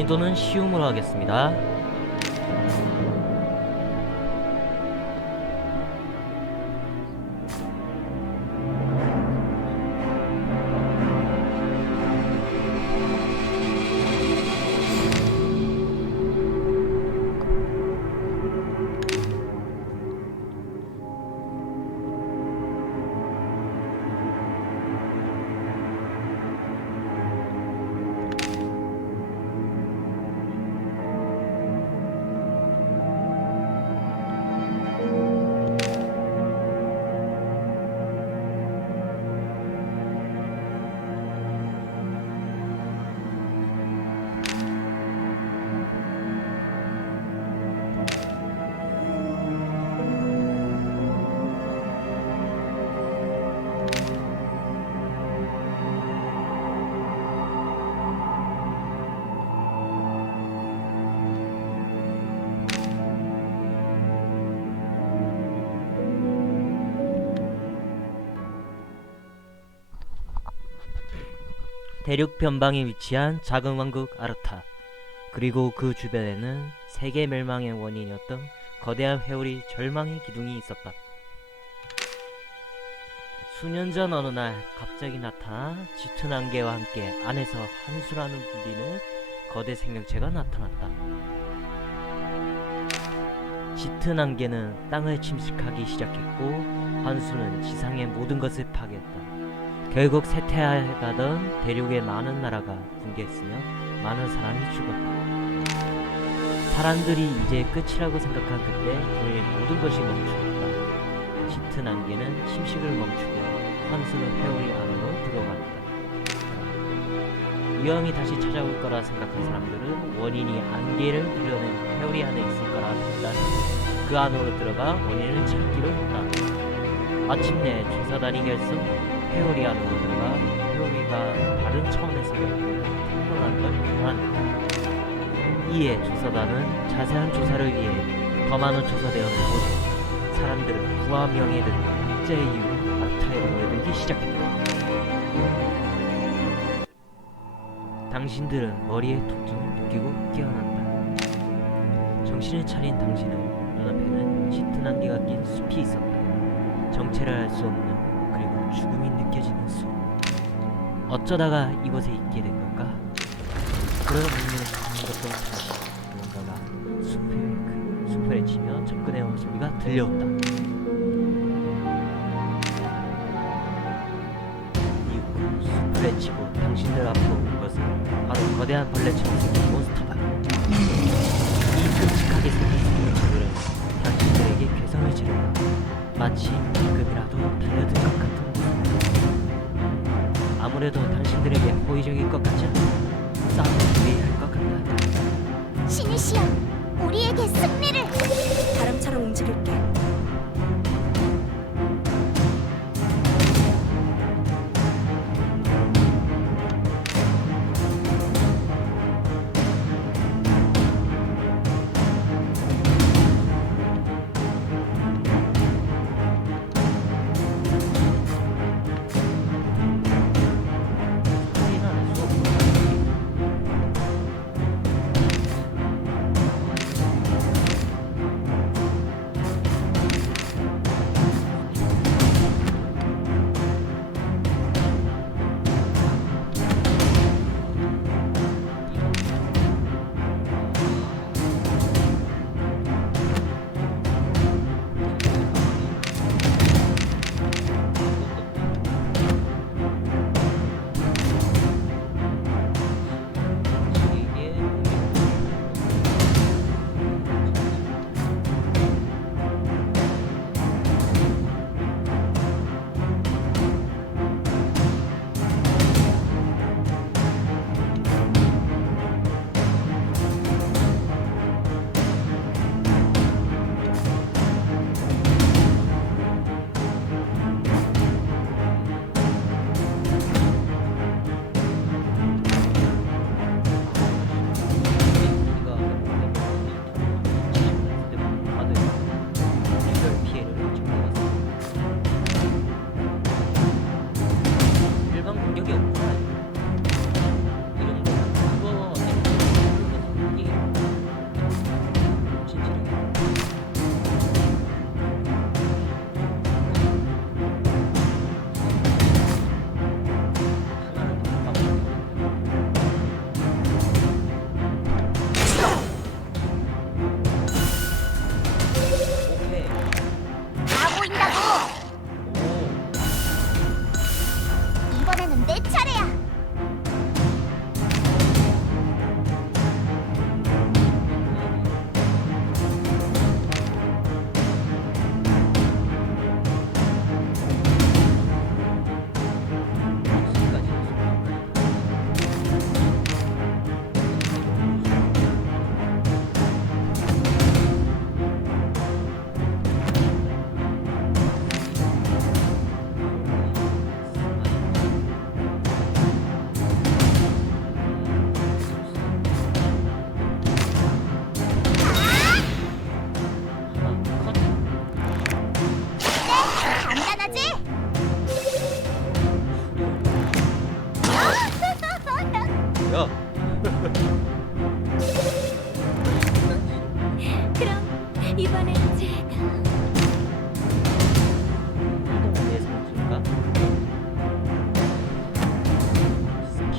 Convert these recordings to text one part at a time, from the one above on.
난이도는 쉬움으로 하겠습니다. 대륙 변방에 위치한 작은 왕국 아르타, 그리고 그 주변에는 세계 멸망의 원인이었던 거대한 회오리 절망의 기둥이 있었다. 수년 전 어느 날 갑자기 나타나 짙은 안개와 함께 안에서 한수라는 불리는 거대 생명체가 나타났다. 짙은 안개는 땅을 침식하기 시작했고 한수는 지상의 모든 것을 파괴했다. 결국 쇠퇴해가던 대륙의 많은 나라가 붕괴했으며 많은 사람이 죽었다. 사람들이 이제 끝이라고 생각한 그때 우리의 모든 것이 멈추었다. 짙은 안개는 침식을 멈추고 한수는 회오리 안으로 들어갔다. 위험이 다시 찾아올 거라 생각한 사람들은 원인이 안개를 흘려낸 회오리 안에 있을 거라 판단해 그 안으로 들어가 원인을 찾기로 했다. 마침내 조사단이 결성 회오리 안으로 들어가 회오리가 다른 차원에서 태어난 걸 알아냈다. 이에 조사단은 자세한 조사를 위해 더 많은 조사대원을 보내 사람들은 부와 명예를 국제의 이유로 아르타에 모여들기 시작했다. 당신들은 머리의 통증을 느끼고 깨어난다. 정신을 차린 당신은 눈앞에는 짙은 안개가 낀 숲이 있었다. 정체를 알 수 없는 그리고 죽음이 느껴지는 숲. 어쩌다가 이곳에 있게 된 걸까? 그런 의미는 아무것도 없이 무언가가 숲을 치며 접근해온 소리가 들려온다. 이후 숲을 치고 당신들 앞으로 온 것은 바로 거대한 벌레처럼 생긴 몬스터다. 이 끔찍하게 생긴 생명체들은 당신들에게 괴성을 지른다. 마치 지금이라도 달려들 것 같은 모습. 아무래도 당신들에게 호의적일 것 같지 않아? 싸움을 준비할 것 같다. 시니시여, 우리에게 승리를! 바람처럼 움직일게. 이번엔 제가 이동 내 상승가? 스킬.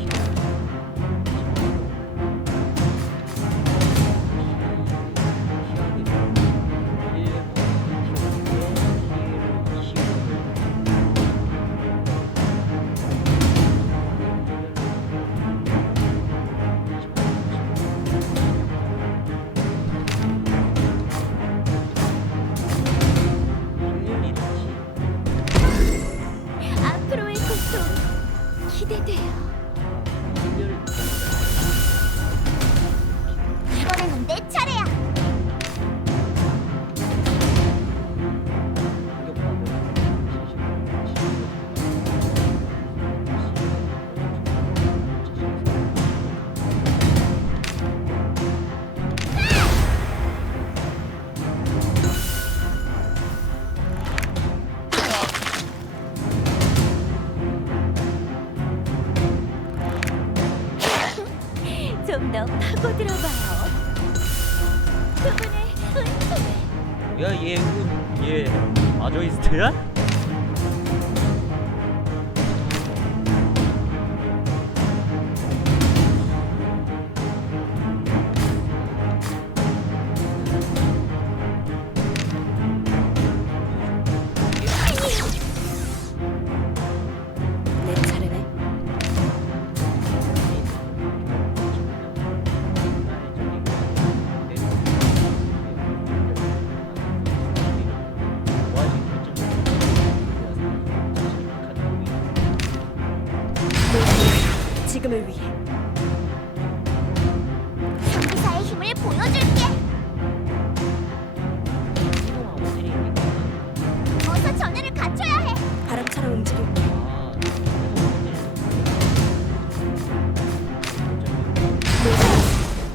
앞으로의 고통 기대돼요. 이번에는 내 차례야. 좀 더 파고 들어봐요. 그분의 은총을. 야, 얘 마조이스트야? 내 차례네. 지금을 위해. 전기사의 힘을 보여줄게. 어서 전열을 갖춰야 해. 바람처럼 움직일게.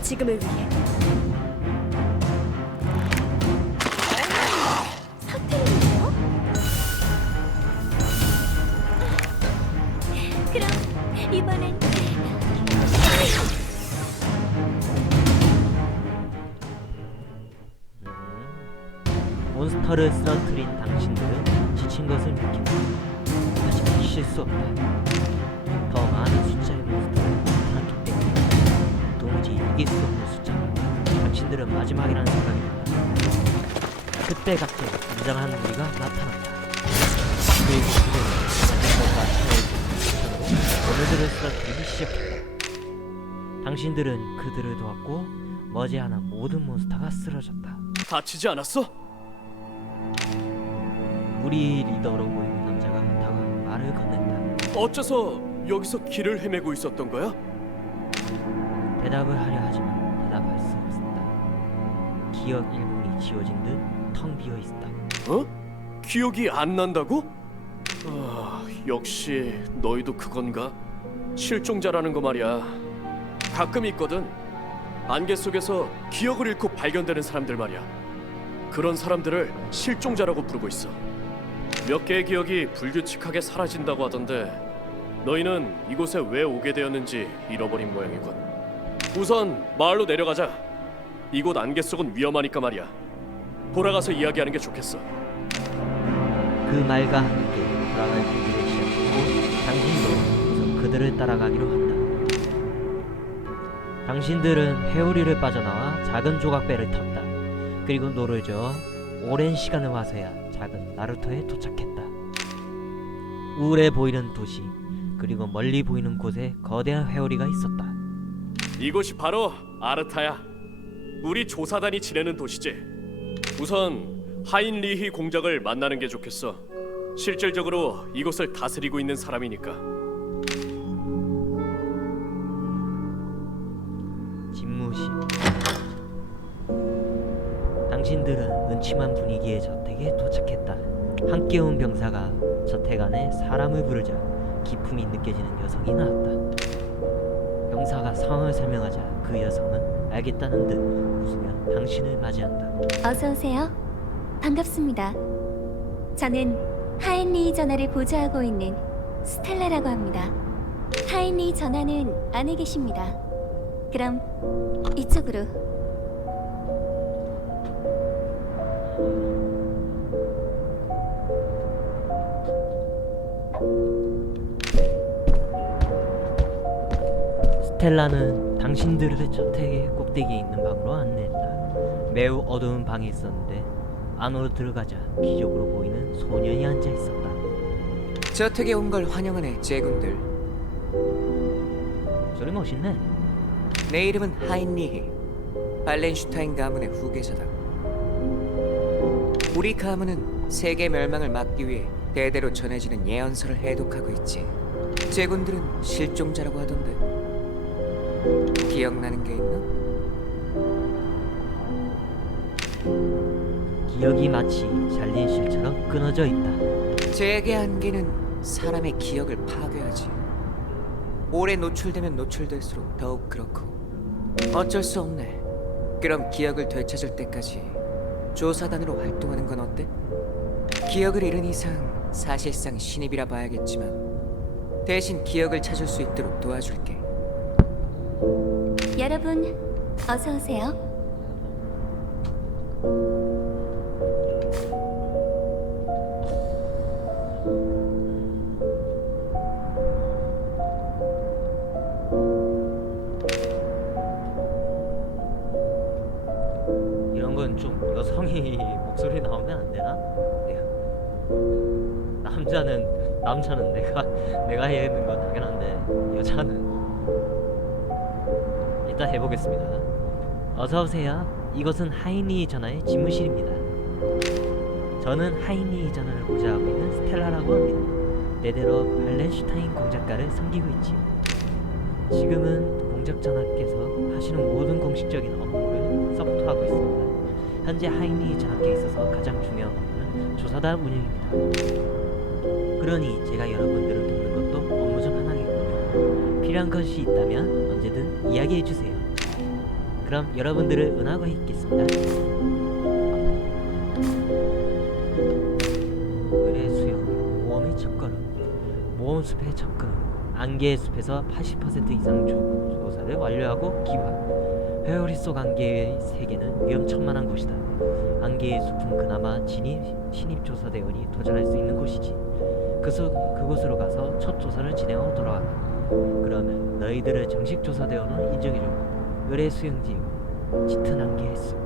지금을 위해. 서툴리네요. 그럼 이번엔 몬스터를 쓰러뜨린 당신들은 지친 것을 느낀다. 하지만 실수 없다. 더 많은 숫자의 몬스터를 나타났기 때문에 도무지 이길 수 없는 숫자다. 당신들은 마지막이라는 생각이 든다. 그때 갑자기 굉장한 무리가 나타났다. 그리고 그들은 자전거가 채워진 오늘들을 쓰러뜨리기 시작했다. 당신들은 그들을 도왔고 머지않아 모든 몬스터가 쓰러졌다. 다치지 않았어? 우리 리더로 보이는 남자가 다가 말을 건넨다. 어째서 여기서 길을 헤매고 있었던 거야? 대답을 하려 하지만 대답할 수 없었다. 기억 일부분이 지워진 듯 텅 비어 있었다. 어? 기억이 안 난다고? 역시 너희도 그건가? 실종자라는 거 말이야. 가끔 있거든. 안개 속에서 기억을 잃고 발견되는 사람들 말이야. 그런 사람들을 실종자라고 부르고 있어. 몇 개의 기억이 불규칙하게 사라진다고 하던데 너희는 이곳에 왜 오게 되었는지 잃어버린 모양이군. 우선 마을로 내려가자. 이곳 안개 속은 위험하니까 말이야. 돌아가서 이야기하는 게 좋겠어. 그 말과 함께 돌아갈 준비를 시작했고 당신도 우선 그들을 따라가기로 한다. 당신들은 회오리를 빠져나와 작은 조각배를 탔다. 그리고 노를 저어 오랜 시간을 와서야 작은 나루토에 도착했다. 우울해 보이는 도시, 그리고 멀리 보이는 곳에 거대한 회오리가 있었다. 이곳이 바로 아르타야. 우리 조사단이 지내는 도시지. 우선 하인리히 공작을 만나는 게 좋겠어. 실질적으로 이곳을 다스리고 있는 사람이니까. 집무실. 당신들은 음침한 분위기의 저택에 도착했다. 함께 온 병사가 저택 안에 사람을 부르자 기품이 느껴지는 여성이 나왔다. 병사가 상황을 설명하자 그 여성은 알겠다는 듯 웃으며 당신을 맞이한다. 어서 오세요. 반갑습니다. 저는 하인리 전하를 보좌하고 있는 스텔라라고 합니다. 하인리 전하는 안에 계십니다. 그럼 이쪽으로. 스텔라는 당신들의 저택의 꼭대기에 있는 방으로 안내했다. 매우 어두운 방에 있었는데 안으로 들어가자 기적으로 보이는 소년이 앉아 있었다. 저택에 온 걸 환영하네, 제군들. 소리 멋있네. 내 이름은 하인리히. 발렌슈타인 가문의 후계자다. 우리 가문은 세계 멸망을 막기 위해 대대로 전해지는 예언서를 해독하고 있지. 제군들은 실종자라고 하던데. 기억나는 게 있나? 기억이 마치 잘린 실처럼 끊어져 있다. 제게 한계는 사람의 기억을 파괴하지. 오래 노출되면 노출될수록 더욱 그렇고. 어쩔 수 없네. 그럼 기억을 되찾을 때까지 조사단으로 활동하는 건 어때? 기억을 잃은 이상 사실상 신입이라 봐야겠지만 대신 기억을 찾을 수 있도록 도와줄게. 여러분, 어서 오세요. 이런 건 좀 여성이 목소리 나오면 안 되나? 남자는 내가 해야 되는 건 당연한데 여자는 일단 해보겠습니다. 어서 오세요. 이곳은 하이니 전하의 집무실입니다. 저는 하이니 전하를 보좌하고 있는 스텔라라고 합니다. 때대로 발렌슈타인 공작가를 섬기고 있지요. 지금은 공작 전하께서 하시는 모든 공식적인 업무를 서포트하고 있습니다. 현재 하이니 전하께 있어서 가장 중요한 업무는 조사단 운영입니다. 그러니 제가 여러분들을 돕는 것도 업무 중 하나겠군요. 필요한 것이 있다면 언제든 이야기해 주세요. 그럼 여러분들을 은하고 있겠습니다. 의뢰 수영, 모험의 첫걸음, 모험숲의 첫걸음, 안개의 숲에서 80% 이상 조사를 완료하고 귀환. 회오리 속 안개의 세계는 위험천만한 곳이다. 안개의 숲은 그나마 신입 조사대원이 도전할 수 있는 곳이지. 그곳으로 가서 첫 조사를 진행하고 돌아간다. 그러면 너희들을 정식 조사대원으로 인정해주고 의뢰 수영지 짙은 안개의 숲.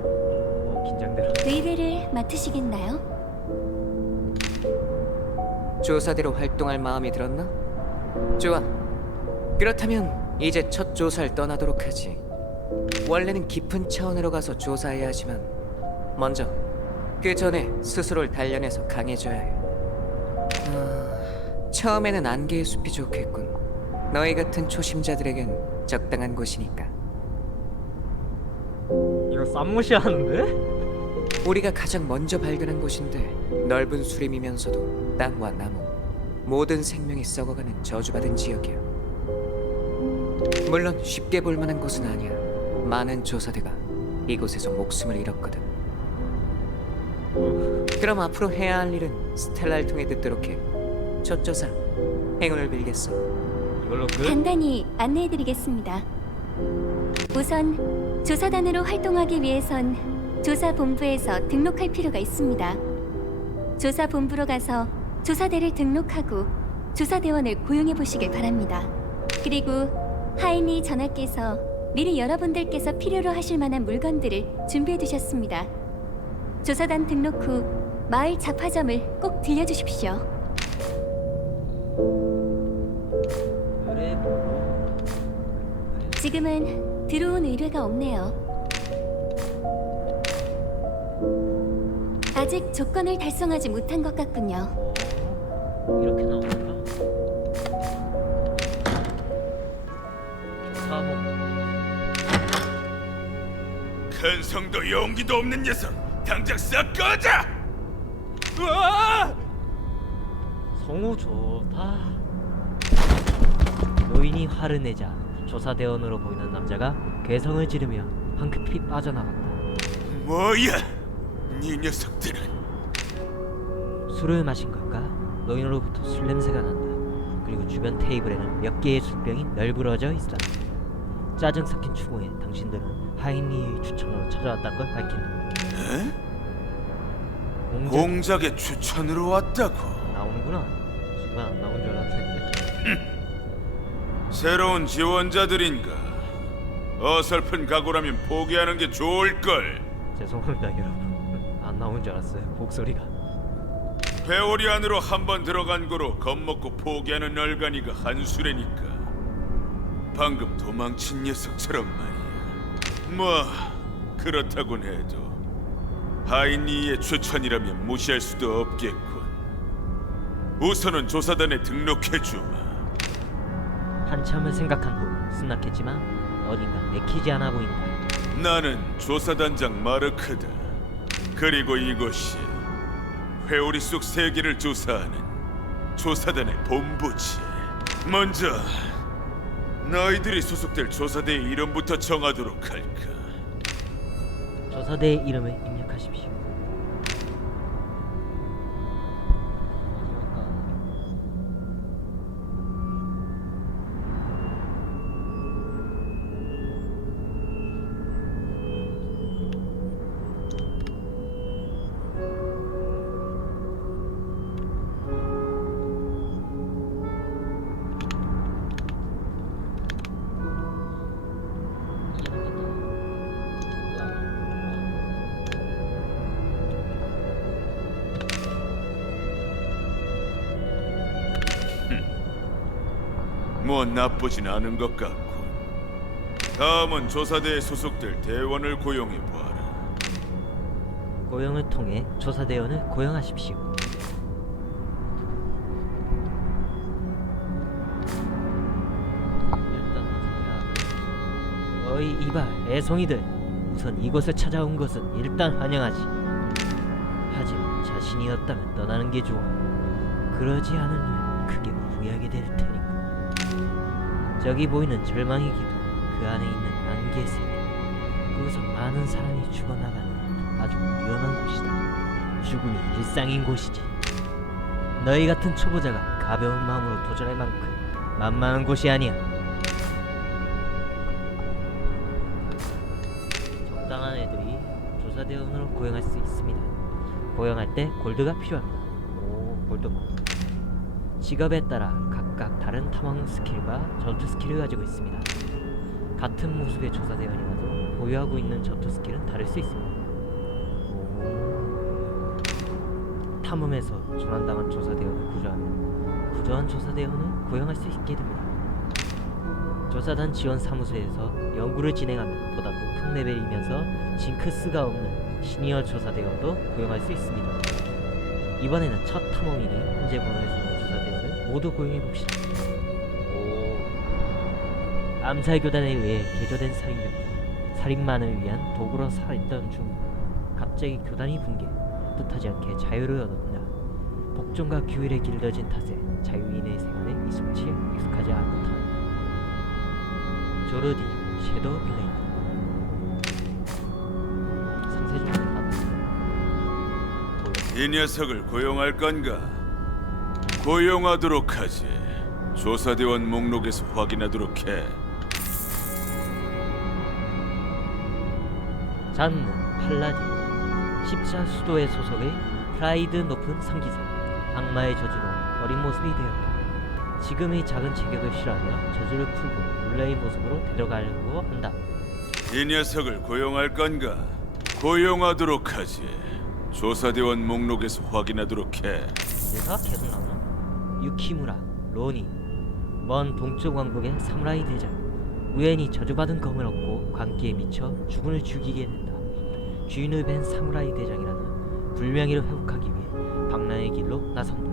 긴장되라. 의뢰를 맡으시겠나요? 조사대로 활동할 마음이 들었나? 좋아. 그렇다면 이제 첫 조사를 떠나도록 하지. 원래는 깊은 차원으로 가서 조사해야 하지만 먼저 그 전에 스스로를 단련해서 강해져야 해. 처음에는 안개의 숲이 좋겠군. 너희 같은 초심자들에겐 적당한 곳이니까. 이거 쌈무시하는데? 우리가 가장 먼저 발견한 곳인데 넓은 수림이면서도 땅과 나무, 모든 생명이 썩어가는 저주받은 지역이야. 물론 쉽게 볼 만한 곳은 아니야. 많은 조사대가 이곳에서 목숨을 잃었거든. 그럼 앞으로 해야 할 일은 스텔라를 통해 듣도록 해. 첫 조사, 행운을 빌겠어. 이걸로 끝? 간단히 안내해드리겠습니다. 우선 조사단으로 활동하기 위해선 조사본부에서 등록할 필요가 있습니다. 조사본부로 가서 조사대를 등록하고 조사대원을 고용해 보시길 바랍니다. 그리고 하이니 전하께서 미리 여러분들께서 필요로 하실 만한 물건들을 준비해 두셨습니다. 조사단 등록 후 마을 잡화점을 꼭 들려주십시오. 의뢰 보고 지금은 들어온 의뢰가 없네요. 아직 조건을 달성하지 못한 것 같군요. 이렇게 나오니까 조사본 큰 성도 용기도 없는 녀석 당장 싹 꺼져! 성우 좋다. 노인이 화를 내자 조사대원으로 보이는 남자가 괴성을 지르며 황급히 빠져나갔다. 뭐야? 네 녀석들은 술을 마신 걸까? 노인으로부터 술 냄새가 난다. 그리고 주변 테이블에는 몇 개의 술병이 널브러져 있다. 짜증 섞인 추궁에 당신들은 하인리의 추천으로 찾아왔다는 걸 밝힌다. 공작 공작의 추천으로 왔다고. 나오는구나. 순간 안 나온 줄 알았는데. 새로운 지원자들인가? 어설픈 각오라면 포기하는 게 좋을걸. 죄송합니다 여러분. 안 나온 줄 알았어요 목소리가. 회오리 안으로 한번 들어간 거로 겁먹고 포기하는 얼간이가 한수레니까. 방금 도망친 녀석처럼 말이야. 뭐 그렇다곤 해도 하이니의 추천이라면 무시할 수도 없겠군. 우선은 조사단에 등록해주마. 한참을 생각한 후 승낙했지만 어딘가 내키지 않아 보인다. 나는 조사단장 마르크다. 그리고 이곳이 회오리 속 세계를 조사하는 조사단의 본부지. 먼저 너희들이 소속될 조사대의 이름부터 정하도록 할까. 조사대의 이름을 입력하십시오. 뭐 나쁘진 않은 것 같군. 다음은 조사대에 소속될 대원을 고용해 보아라. 고용을 통해 조사대원을 고용하십시오. 일단 어이 이발 애송이들, 우선 이곳을 찾아온 것은 일단 환영하지. 하지만 자신이 없다면 떠나는 게 좋아. 그러지 않으면 크게 후회하게 될 테니까. 저기 보이는 절망의 기둥, 그 안에 있는 안개 세계, 그곳은 많은 사람이 죽어나가는 아주 위험한 곳이다. 죽음이 일상인 곳이지. 너희 같은 초보자가 가벼운 마음으로 도전할 만큼 만만한 곳이 아니야. 적당한 애들이 조사대원으로 고용할 수 있습니다. 고용할 때 골드가 필요합니다. 오, 골드고. 직업에 따라 각각 다른 탐험 스킬과 전투 스킬을 가지고 있습니다. 같은 모습의 조사대원이라도 보유하고 있는 전투 스킬은 다를 수 있습니다. 탐험에서 조난당한 조사대원을 구조하면 구조한 조사대원을 고용할 수 있게 됩니다. 조사단 지원 사무소에서 연구를 진행하면 보다 높은 레벨이면서 징크스가 없는 시니어 조사대원도 고용할 수 있습니다. 이번에는 첫 탐험이니 현재 보내서 있는 조사대원을 모두 고용해봅시다. 오. 암살교단에 의해 개조된 살인만을 위한 도구로 살았던 중 갑자기 교단이 붕괴. 뜻하지 않게 자유를 얻었구나. 복종과 규율에 길들여진 탓에 자유인의 생활에 익숙하지 않은 탓. 조르디, 섀도우 블레이드. 상세준을 받았습니다. 이 녀석을 고용할 건가? 고용하도록 하지. 조사대원 목록에서 확인하도록 해. 잔느, 팔라딘, 십자 수도의 소속의 프라이드 높은 상기사. 악마의 저주로 어린 모습이 되었다. 지금의 작은 체격을 싫어하며 저주를 풀고 룰레의 모습으로 데려가려고 한다. 이 녀석을 고용할 건가? 고용하도록 하지. 조사대원 목록에서 확인하도록 해. 대사 계속 나오나? 유키무라, 로니, 먼 동쪽 왕국의 사무라이 대장. 우연히 저주받은 검을 얻고 광기에 미쳐 주군을 죽이게 된다. 주인을 뵌 사무라이 대장이라는 불명예를 회복하기 위해 방랑의 길로 나선다.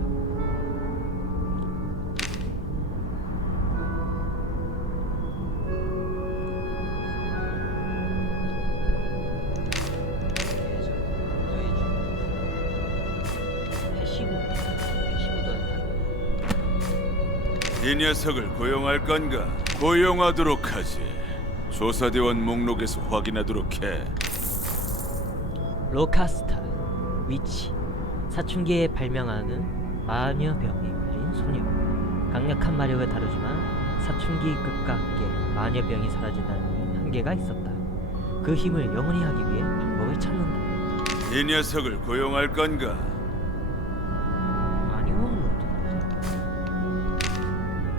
이 녀석을 고용할 건가? 고용하도록 하지. 조사대원 목록에서 확인하도록 해. 로카스타, 위치, 사춘기에 발명하는 마녀병에 걸린 소녀. 강력한 마력을 다루지만 사춘기 끝과 함께 마녀병이 사라진다는 한계가 있었다. 그 힘을 영원히 하기 위해 방법을 찾는다. 이 녀석을 고용할 건가? 아니요.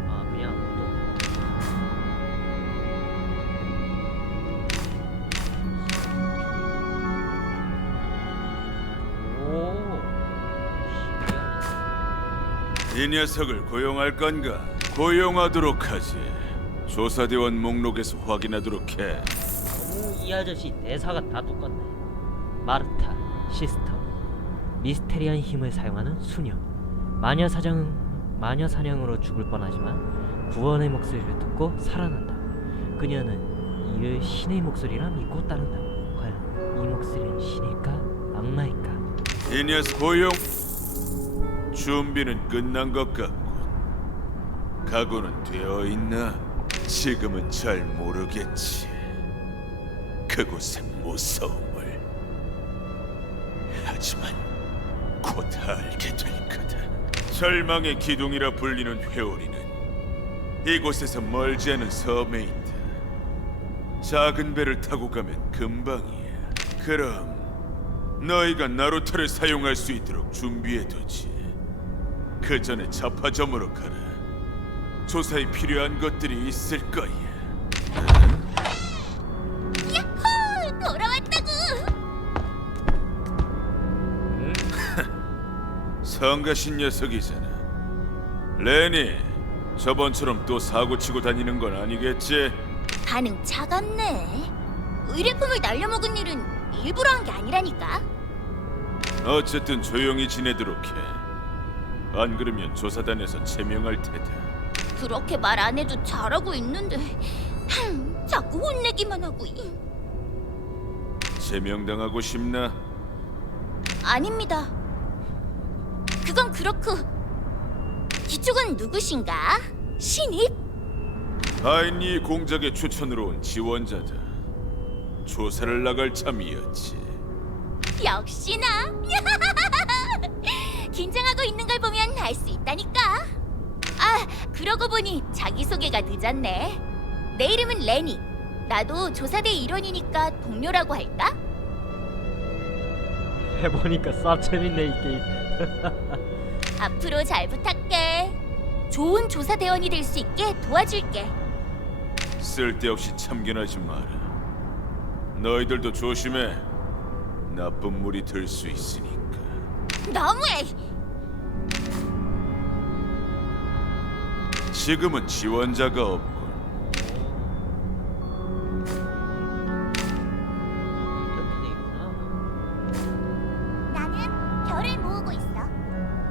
아 그냥 오. 이 녀석을 고용할 건가? 고용하도록 하지. 조사대원 목록에서 확인하도록 해. 너무 이 아저씨 대사가 다 똑같네. 마르타, 시스터, 미스테리한 힘을 사용하는 수녀. 마녀 사냥으로 죽을 뻔하지만 구원의 목소리를 듣고 살아난다. 그녀는 이를 신의 목소리라 믿고 따른다. 과연 이 목소리는 신일까 악마일까? 이 녀석 고용 준비는 끝난 것 같군. 각오는 되어 있나? 지금은 잘 모르겠지. 그곳의 무서움을. 하지만 곧 알게 될 거다. 절망의 기둥이라 불리는 회오리는 이곳에서 멀지 않은 섬에 있다. 작은 배를 타고 가면 금방이야. 그럼 너희가 나루터를 사용할 수 있도록 준비해두지. 그 전에 자파점으로 가라. 조사에 필요한 것들이 있을 거야. 야호! 돌아왔다구! 성가신 녀석이잖아. 레니, 저번처럼 또 사고치고 다니는 건 아니겠지? 반응 차갑네. 의뢰품을 날려먹은 일은 일부러 한 게 아니라니까. 어쨌든 조용히 지내도록 해. 안 그러면 조사단에서 제명할 테다. 그렇게 말 안 해도 잘하고 있는데 자꾸 혼내기만 하고. 제명당하고 싶나? 아닙니다. 그건 그렇고 이쪽은 누구신가? 신입? 하인리 공작의 추천으로 온 지원자다. 조사를 나갈 참이었지. 역시나. 긴장하고 있는 걸 보면 알 수 있다니까. 아, 그러고 보니 자기소개가 늦었네. 내 이름은 레니. 나도 조사대 일원이니까 동료라고 할까? 해보니까 쌉 재밌네 이 게임. 앞으로 잘 부탁해. 좋은 조사대원이 될 수 있게 도와줄게. 쓸데없이 참견하지 마라. 너희들도 조심해. 나쁜 물이 들 수 있으니까. 너무해. 지금은 지원자가 없군. 이렇게 돼 있구나. 나는 별을 모으고 있어.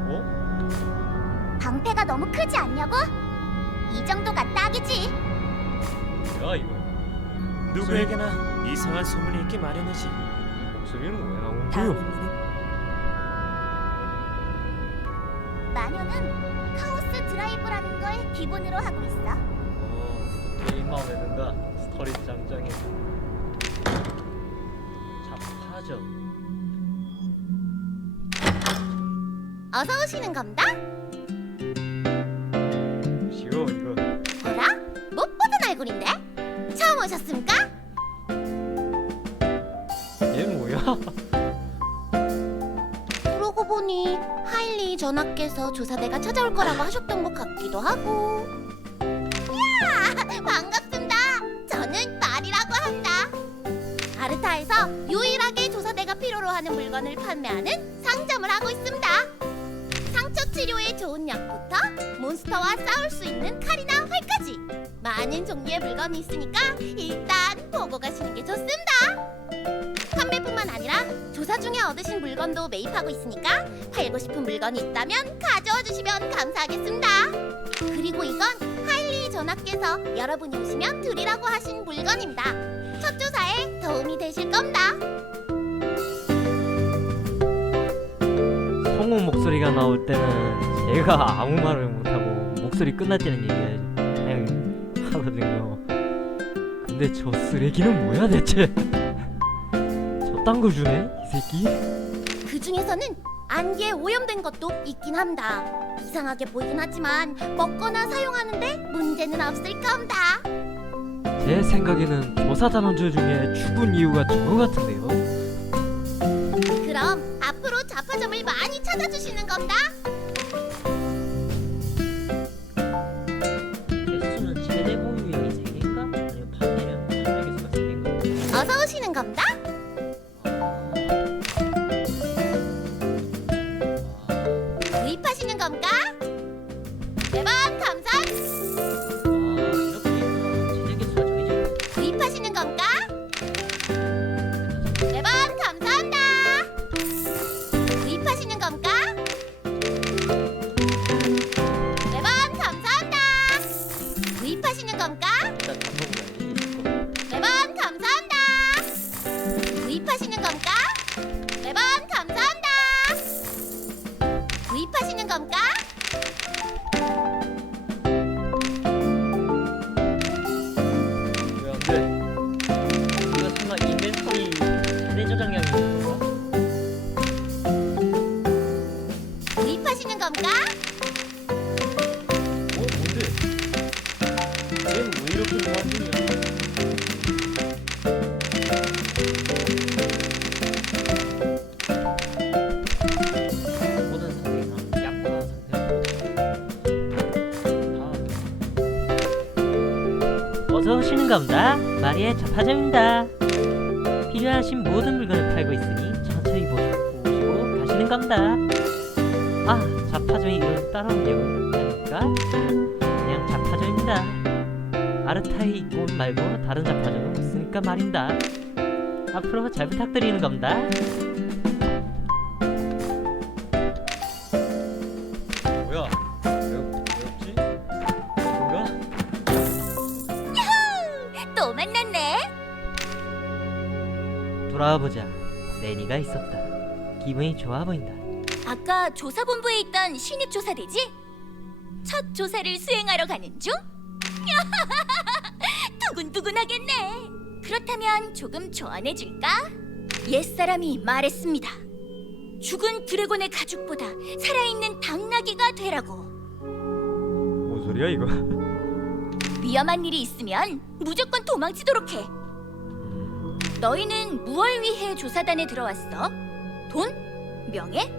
어? 방패가 너무 크지 않냐고? 이 정도가 딱이지. 뭐야 이거? 누구에게나 이상한 소문이 있기 마련이지. 이 목소리는 왜 나오는 거야? 다음 임무는 마녀는 카오스 드라이브라는 걸 기본으로 하고 있어. 게임 마음에 든다. 스토리 짱짱해. 자파점. 어서 오시는 겁니다. 쉬워 이거. 어라? 못 보던 얼굴인데? 처음 오셨습니까? 얘 뭐야? 그러고 보니 하일리 전하께서 조사대가 찾아올 거라고 하셨던 것 같기도 하고. 야, 반갑습니다. 저는 말이라고 합니다. 아르타에서 유일하게 조사대가 필요로 하는 물건을 판매하는 상점을 하고 있습니다. 상처 치료에 좋은 약부터 몬스터와 싸울 수 있는 칼이나 활까지 많은 종류의 물건이 있으니까 일단 보고 가시는 게 좋습니다. 판매뿐만 아니라 조사 중에 얻으신 물건도 매입하고 있으니까 팔고 싶은 물건이 있다면 가져와 주시면 감사하겠습니다. 그리고 이건 하일리 전하께서 여러분이 오시면 드리라고 하신 물건입니다. 첫 조사에 도움이 되실 겁니다. 성우 목소리가 나올 때는 제가 아무 말을 못하고 목소리 끝날 때는 그냥 하거든요. 근데 저 쓰레기는 뭐야 대체? 저딴 거 주네 이 새끼. 그 중에서는 안개에 오염된 것도 있긴 합니다. 이상하게 보이긴 하지만 먹거나 사용하는데 문제는 없을 겁니다. 제 생각에는 조사단원들 중에 죽은 이유가 저거 같은데요. 잡화점을 많이 찾아주시는 건가? 개수는 최대 보유량이 3개인가? 아니면 판매량 개수가 3개인가? 어서 오시는 건가? 구입하시는 건가? 매번 감사합니다. 이렇게 있구나. 최대 개수가 정해져 구입하시는 건가? 매번 감사합니다. 구입하시는 건가? 매번 감사합니다. 구입하시는 건가? 일단 밥 먹어야지. 매번 감사합니다. 구입하시는 건가? 매번 감사합니다. 구입하시는 건가? 왜 안 돼? 이거 설마 인벤토리 최대 저장량이 있는 건가? 구입하시는 건가? 뭔데? 얘는 왜 이렇게 모아주냐? 모든 상태가 약화 상태. 어서 오시는 겁니다. 마리의 잡화점입니다. 필요하신 모든 물건을 팔고 있으니 천천히 보시고 가시는 겁니다. 아, 잡화점이 이걸 따라오냐고 하니까 그냥 잡화점입니다. 아르타이 옷 말고 다른 잡화점은 없으니까 말입니다. 앞으로 잘 부탁드리는 겁니다. 뭐야? 왜 없지? 뭔가? 또 만났네. 돌아와보자. 내니가 있었다. 기분이 좋아 보인다. 아까 조사본부에 있던 신입 조사대지? 첫 조사를 수행하러 가는 중? 두근두근하겠네. 그렇다면 조금 조언해줄까? 옛사람이 말했습니다. 죽은 드래곤의 가죽보다 살아있는 당나귀가 되라고. 뭔 소리야 이거? 위험한 일이 있으면 무조건 도망치도록 해. 너희는 무얼 위해 조사단에 들어왔어? 돈? 명예?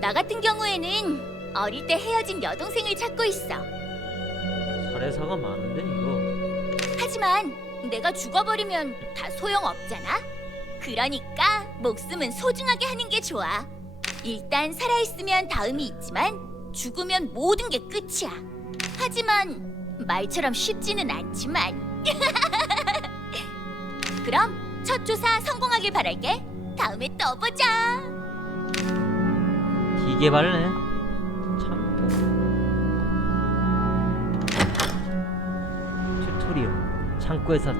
나 같은 경우에는 어릴 때 헤어진 여동생을 찾고 있어. 살해사가 많은데 이거. 하지만 내가 죽어버리면 다 소용없잖아. 그러니까 목숨은 소중하게 하는 게 좋아. 일단 살아있으면 다음이 있지만 죽으면 모든 게 끝이야. 하지만 말처럼 쉽지는 않지만. 그럼 첫 조사 성공하길 바랄게. 다음에 또 보자. 기계발네. 참. 튜토리얼. 창고에서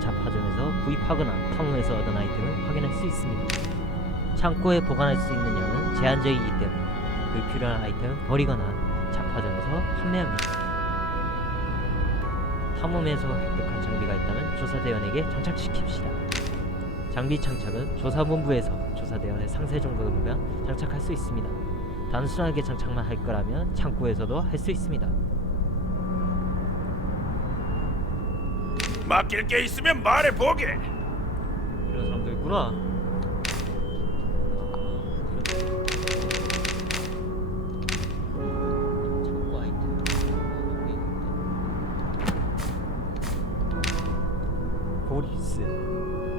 잡화점에서 구입하거나 탐험에서 얻은 아이템을 확인할 수 있습니다. 창고에 보관할 수 있는 양은 제한적이기 때문에 불필요한 아이템은 버리거나 잡화점에서 판매합니다. 탐험에서 획득한 장비가 있다면 조사대원에게 장착시킵시다. 장비 장착은 조사본부에서 조사대원의 상세 정보를 보면 장착할 수 있습니다. 단순하게 장착만 할 거라면 창고에서도 할 수 있습니다. 맡길 게 있으면 말해보게. 이런 사람도 있구나. 창고 아이템. 보리스.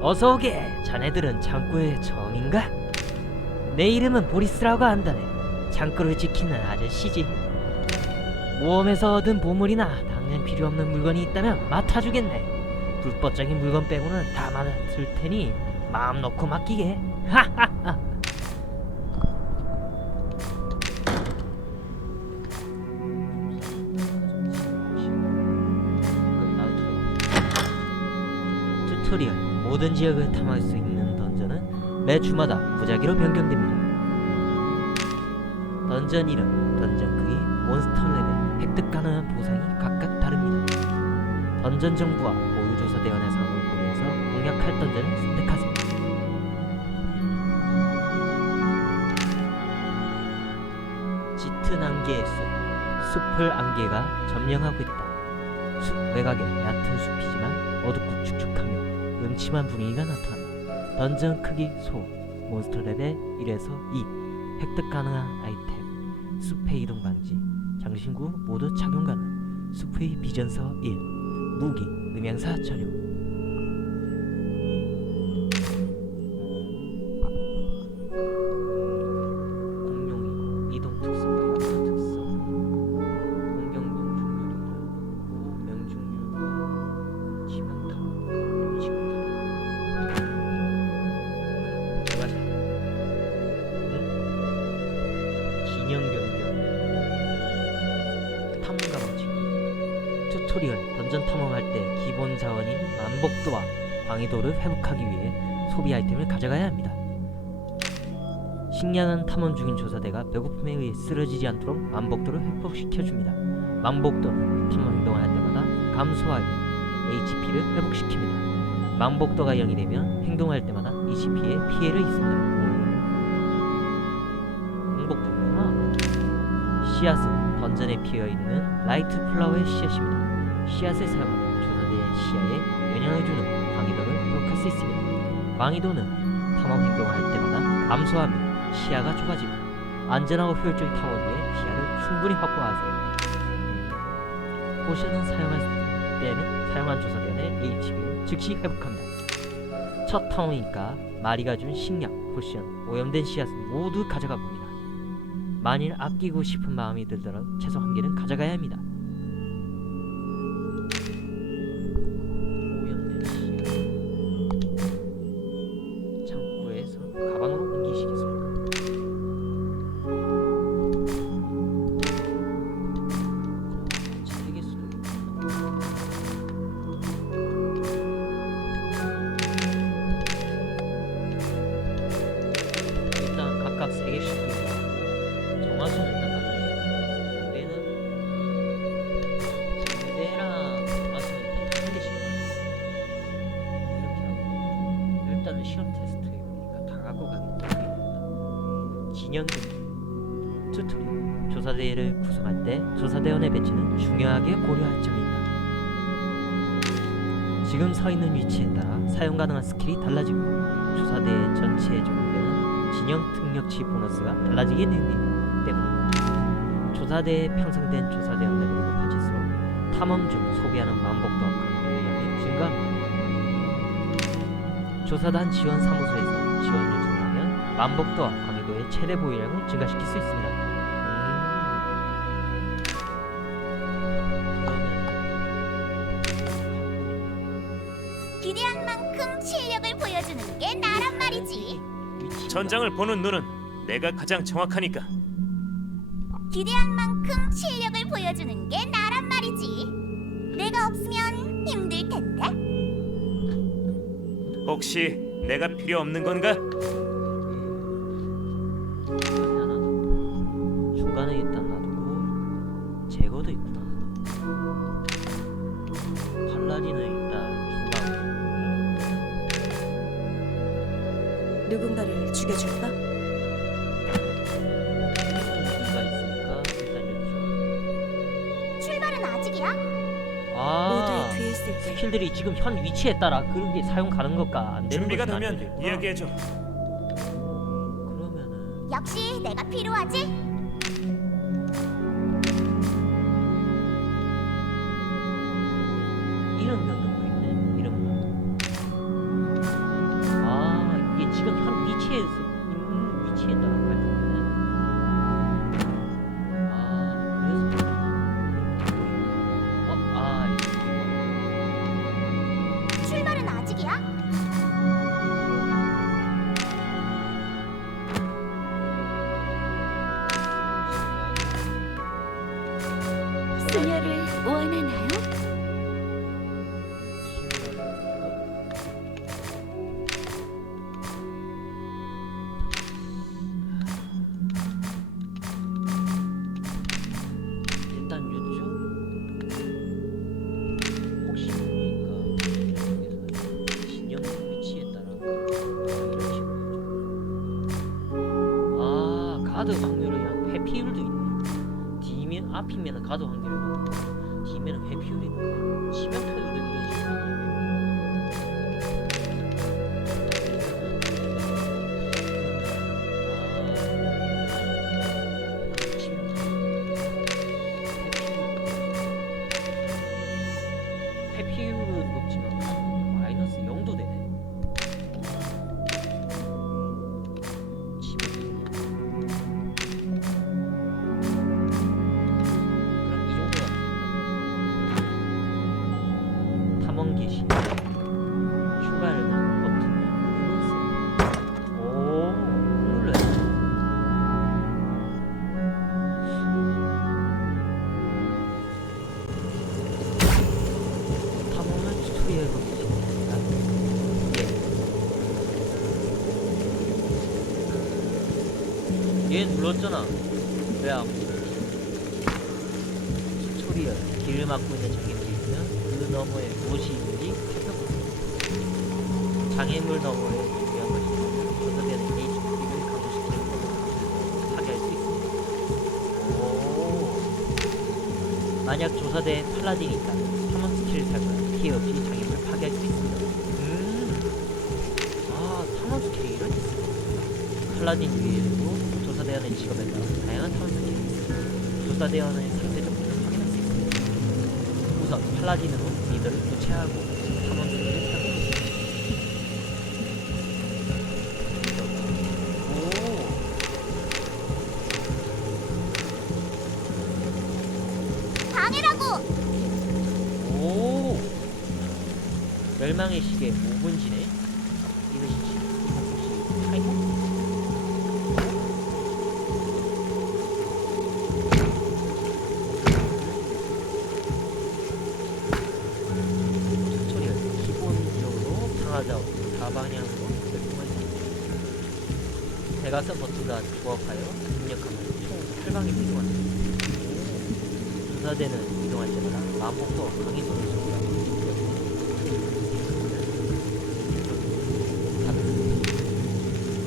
어서 오게. 자네들은 창고의 정인가? 내 이름은 보리스라고 한다네. 창고를 지키는 아저씨지. 모험에서 얻은 보물이나 당장 필요 없는 물건이 있다면 맡아주겠네. 불법적인 물건 빼고는 다 맡을 테니 마음 놓고 맡기게. 하하하. 튜토리얼. 모든 지역을 탐할 수 있는 던전은 매 주마다 무작위로 변경됩니다. 던전 이름, 던전 크기, 몬스터 레벨, 획득 가능한 보상이 각각 다릅니다. 던전 정보와 보유조사대원의 상황을 고려해서 공략할 던전을 선택하세요. 짙은 안개의 숲을 안개가 점령하고 있다. 숲 외곽에 얕은 숲이지만 어둡고 축축하며 음침한 분위기가 나타난다. 던전 크기 소, 몬스터 레벨 1에서 2, 획득 가능한 아이템, 숲의 이동 방지, 장신구 모두 착용 가능, 숲의 비전서 1, 무기, 음향사 전용. 공룡이고 이동 특성과 약화 특성, 공격력 중률이고 명중률과 치명타, 그리고 치명타. 들어가자. 진영 변경, 탐험 가방치기, 튜토리얼. 던전 탐험할 때 기본 자원인 만복도와 광희도를 회복하기 위해 소비 아이템을 가져가야 합니다. 식량은 탐험 중인 조사대가 배고픔에 의해 쓰러지지 않도록 만복도를 회복시켜줍니다. 만복도는 탐험 행동을 할 때마다 감소하여 HP를 회복시킵니다. 만복도가 0이 되면 행동할 때마다 HP에 피해를 입습니다. 공복도구나. 씨앗은 던전에 피어있는 라이트 플라워의 씨앗입니다. 씨앗을 사용하면 조사대의 시야에 영향을 주는 광희도를 회복할 수 있습니다. 광희도는 탐험 행동을 할 때마다 감소하며 시야가 좁아집니다. 안전하고 효율적인 탐험을 위해 시야를 충분히 확보하세요. 포션은 사용할 때는 사용한 조사대원의 HP를 즉시 회복합니다. 첫 탐험이니까 마리가 준 식량, 포션, 오염된 씨앗은 모두 가져가 봅니다. 만일 아끼고 싶은 마음이 들더라도 최소 한 개는 가져가야 합니다. 오염된 씨앗 창고에서 가방으로 옮기시겠습니다. 책일 수도 있구나. 일단 각각 3개씩 들고 정화수는 일단 나중에 내는 내랑 정화수는 일단 1개씩 이렇게 하고 일단은 시험 테스트용이니까 다 갖고 가겠다. 진영경 튜토리얼. 조사대를 구성할 때 조사대원의 배치는 중요하게 고려할 점이 있다. 지금 서 있는 위치에 따라 사용 가능한 스킬이 달라지고 조사대 전체에 적용되는 진영 특력치 보너스가 달라지게 되기 때문입니다. 조사대에 편성된 조사대원 레벨이 높아질수록 탐험 중 소비하는 만복도와 강도의 양이 증가합니다. 조사단 지원 사무소에서 지원 요청을 하면 만복도와 광희도의 최대 보유량을 증가시킬 수 있습니다. 기대한 만큼 실력을 보여주는 게 나란 말이지. 전장을 보는 눈은 내가 가장 정확하니까. 기대한 만큼 실력을 보여주는 게 나란 말이지. 내가 없으면 힘들 텐데. 혹시 내가 필요 없는 건가? 중간에 일단 놔두고 제거도 있구나. 팔라딘은 일단 중간. 누군가를 죽여줄까? 무기가 있으니까 일단 이렇게. 출발은 아직이야? 아, 모두의 뒤에 있을 때 스킬들이 지금 현 위치에 따라 그게 사용 가능 것과 안 되는 준비가 것이 되면 나뉘어져 있구나. 이야기해줘. 그러면은 역시 내가 필요하지? 이름 변경도 있네. 이름은. 아, 이게 지금 현 위치에서 있는 위치에 따라 발표되네. 아, 그래서 이거. 출발은 아직이야? 수녀를 원하나요? 일단 요쪽 혹시 모르니까 여기서 진영 위치에 따라 이런 식으로 아 가드 확률이랑 회피율도 있네. 뒤면 앞이면 가드 확률이 높고 뒤면은 회피율이 높고 치명타율도 이런 식으로 얘 눌렀잖아. 왜야? 튜토리얼. 길을 막고 있는 장애물이 있으면 그 너머에 무엇이 있는지 살펴보세요. 장애물 너머에 중요한 것이 있으면 조사되는 HP를 강조시키는 것을 파괴할 수 있습니다. 오. 만약 조사대에 팔라딘이 있다면 탐험 스킬을 사용하여 피해 없이 장애물을 파괴할 수 있습니다. 아, 탐험 스킬이 이런 게 있습니다. 팔라딘 위에도 조사대원의 직업에 따라 다양한 탐험 스킬이 있습니다. 조사대원의 상대 정보를 확인할 수 있습니다. 우선 팔라딘으로 리더를 교체하고 탐험 스킬을 사용합니다. 방해라고. 오! 멸망의 시계 5분 지내? 이것이 혹시 타이머? 튜토리얼 기본적으로 상하좌우 다방향으로 활동할 수 있습니다. 대각선 버튼과 조합하여 입력하면 총 8방이 이동합니다. 조사대는 이동할 때마다 마법과 강의도를 소개하고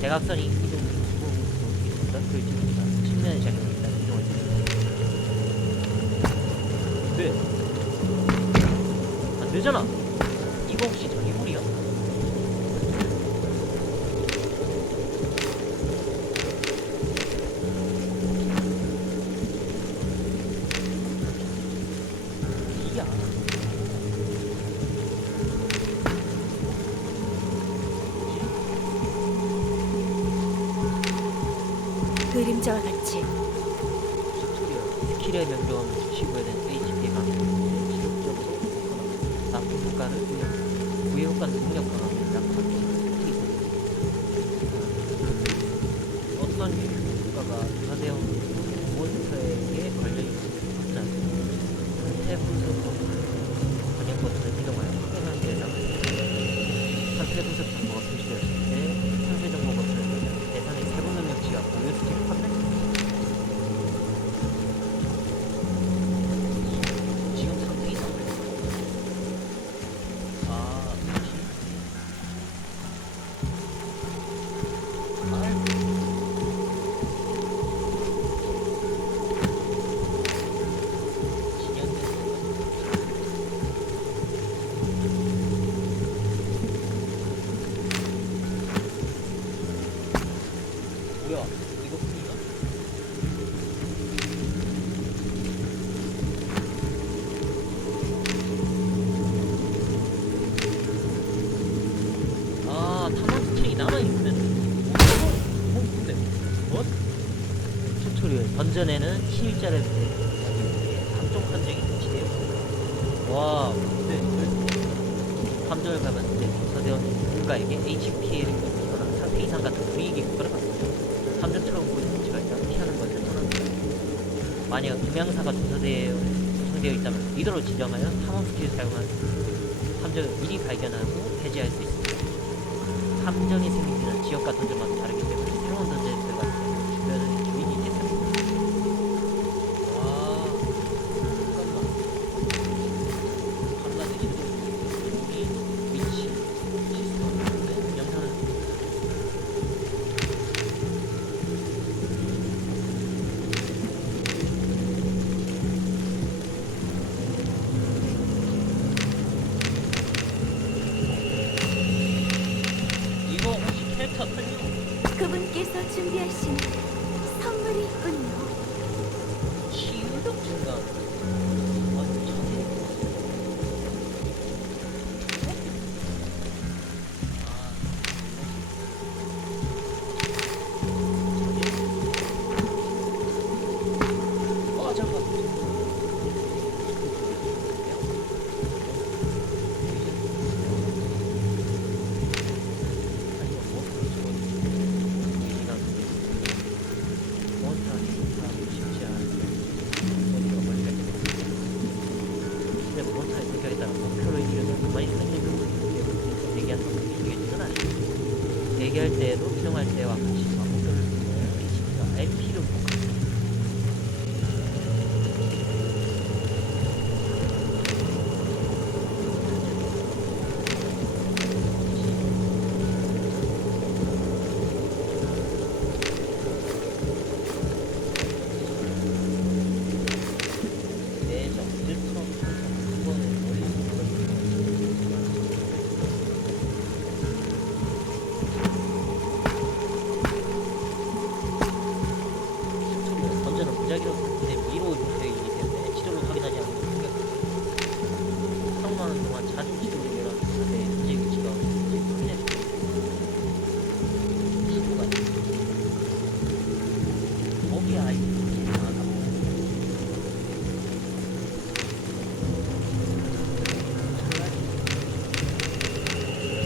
대각선이 이동되고 이동보다 글짓기가 측면의 장애물에 따라 이동할 수 있습니다. 네. 안 되잖아. 이거 혹시 장애물이야? 이야. 그림자와 같이 튜토리얼 스킬의 명령어를 주시고야 되는 HP 강화를 지속적으로 복원하고 나쁜 효과를 입력. 부의 효과는 능력 강화를 약한 쪽으로 어떤 효과가 조사대원 몬스터에게 걸려있는지 확인하고 상태 분석 번역 버튼을 이동하여 확인한 뒤에 나갑니다. 상태 분석 정보가 표시되었을 때 상태 정보 버튼을 누르면 대상의 세부 능력치와 고유 스킬을 확인할 수 있습니다. 지금 상태 이상해. 아, 그렇지. 아이고. 뭐야? 이거 뿐이야? 아, 탐험 스킬이 남아있으면 근데 뭐? 튜토리얼 던전에는 신일자를 감정 판정이 배치되어 있습니다. 와, 근데 함정을 가봤을 때 조사대원 누군가에게 HP를 입히거나 상태 이상 같은 불이익이 효과를 받습니다. 함정처럼 보이는 위치가 있다면 피하는 것을 선언합니다. 만약 음향사가 조사대에 구성되어 있다면 리더로 지정하여 탐험 스킬을 사용한 함정을 미리 발견하고 해제할 수 있습니다. 함정이 생기는 지역과 던전마다 다르기 때문에 새로운 던전에 들어갔을 때 주변의 주인이 됐습니다. 와, 잠깐만. 감사드리고 우리 위치 시스템 영상을 이거 혹시 캐릭터 설명 그분께서 준비하신 선물이 있군요. 치유력 증가 어쩌네. 아 잠깐. 아이템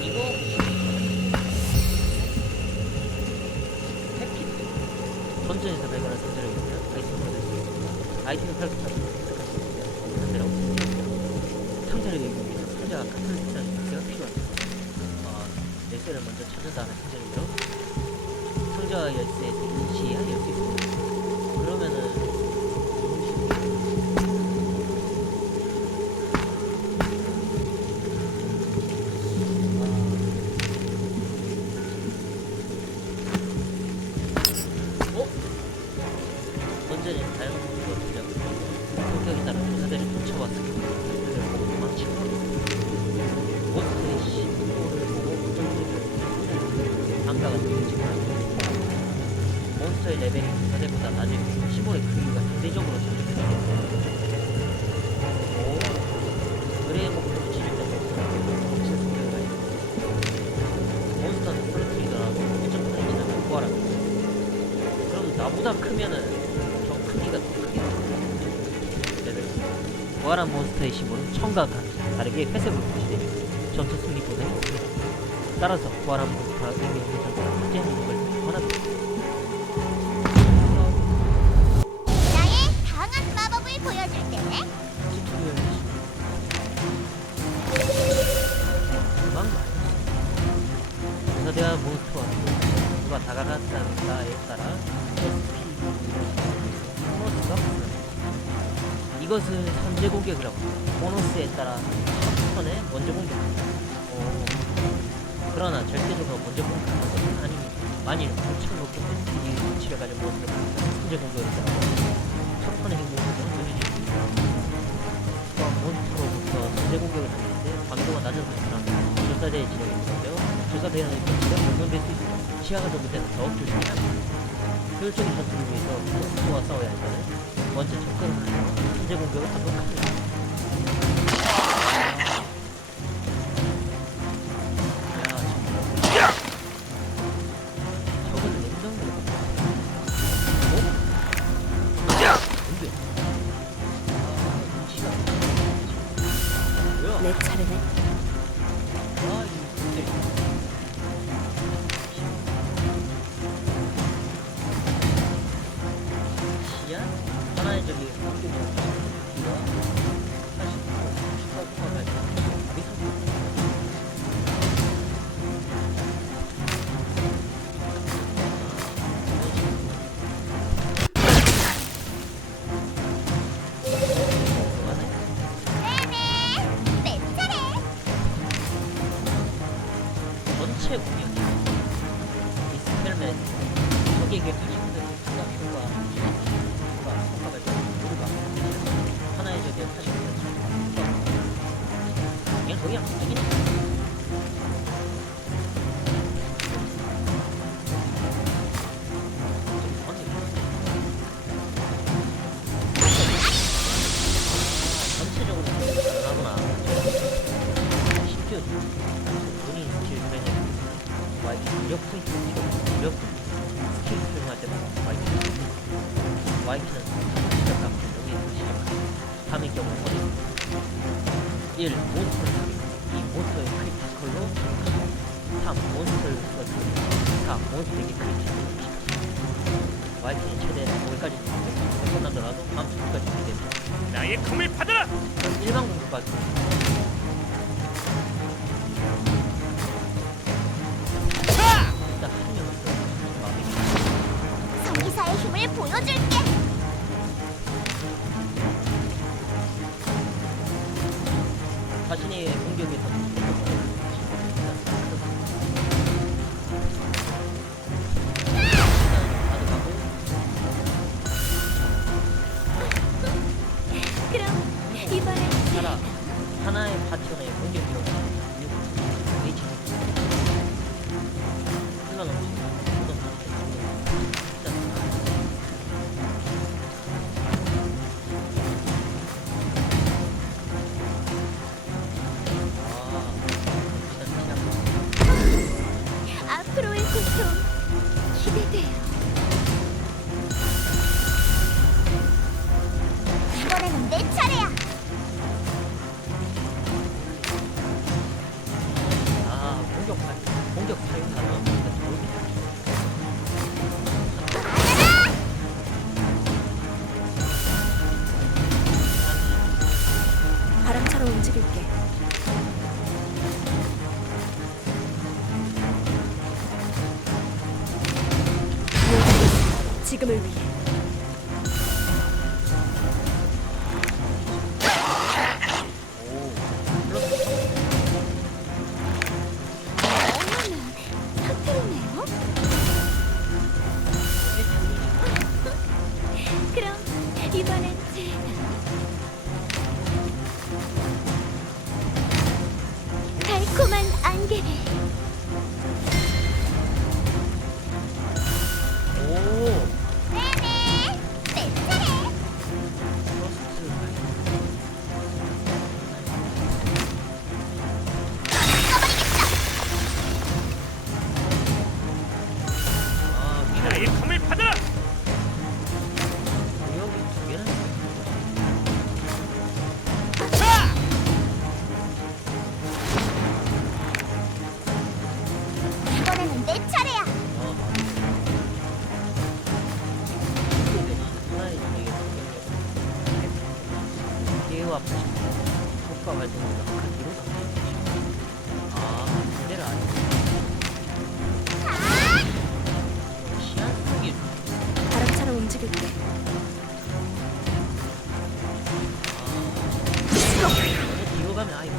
이거 해피 전전에서 발견한 상자를 이용하여 아이템을 얻을 수 있습니다. 아이템을 펼쳤다. 상자라고 상자를 이용해서 상자가 카탈리스트 열쇠가 필요합니다. 열쇠를 먼저 찾은 다음에 상자를 열어 상자와 열쇠에 동시에 열 수 있습니다. 그러면은 먼저는 다양한 공격을 시작하고 공격에 따라 조사대를 쫓아와서 그들을 보고 도망치고 몬스터의 신호를 보고 정리를 방가가 느껴지고 몬스터의 레벨이 조사대보다 낮은 시골의 크기가 상대적으로 적용됩니다. 그래야 목표를 지를 때 몬스터는 공격을 가지고 몬스터는 쓰러뜨리더라도 일정선에 지나면 부활합니다. 그럼 나보다 크면은 좀 크기가 더 크게 레벨 부활한 몬스터의 심볼은 처음과 다르게 회색으로 표시되며 전투 승리 보상이 없습니다. 따라서 부활한 몬스터와 의미 있는 전투가 현재하는 걸 권합니다. 나의 강한 마법을 보여줄 때네. 조사대한 몬스터와 누가 다가갔다에 따라 보너스가 붙습니다. 이것은 선제 공격이라고 합니다. 보너스에 따라 첫 턴에 먼저 공격합니다. 그러나 절대적으로 먼저 공격하는 것은 아닙니다. 만일 엄청 높게 센스티지 위치를 가진 몬스터가 선제 공격을 따라 첫 턴의 행동은 느려집니다. 몬스터로부터 선제 공격을 당했을 때 강도가 낮은 몬스터는 조사대에 진행이 되며 조사대원의 위치가 변경될 수 있습니다. 시야가 좁을 때는 더욱 조심해야 합니다. 효율적인 전투를 위해서 몬스터와 싸워야 할 때는 먼저 접근을 하여 선제 공격을 하도록 합니다. 저거는 냉정으로 근데 눈치가 뭐야? 내 차례네. 아 이거 근데 시야? 하나의 저기 학교가 사실 축하할 때 네네. 내 차례. 전체 공격 디스펠맨 적에게 80% 추가 효과 효과를 모두가 하나의 적에 80% 추가 그냥 거의 안 움직이네. 전체적으로 잘하구나. 심지어 본인 스킬 트레이닝 와이프 무력 포인트 무력 스킬 사용할 때마다 와이프는 시작하고 여기 시작하고 3의 경우 어디 1. 몬스터를 사격 2. 몬스터의 크리티컬로 3. 몬스터를 쓰러뜨리고 4. 몬스터에게 크리티컬로 와이프는 최대 5회까지 끝나더라도 다음 주까지 됩니다. 나의 검을 받아라. 일반 공격까지 일단 한 명을 써 성기사의 힘을 보여줄게. 자신의 공격에 더 그럼 이번엔 하나 하나의 파티원의 공격력 H 흘러넘치고 아 이번엔 제가 달콤한 안개를 오. 네네. 내 차례. 나의 검을 받아라. 여기 두 개는 이번에는 내 차례야. 게우 앞에 효과 활동보다 가기로 그대로 안 시야 여기 바람처럼 움직일게. 뒤로 가면 아이고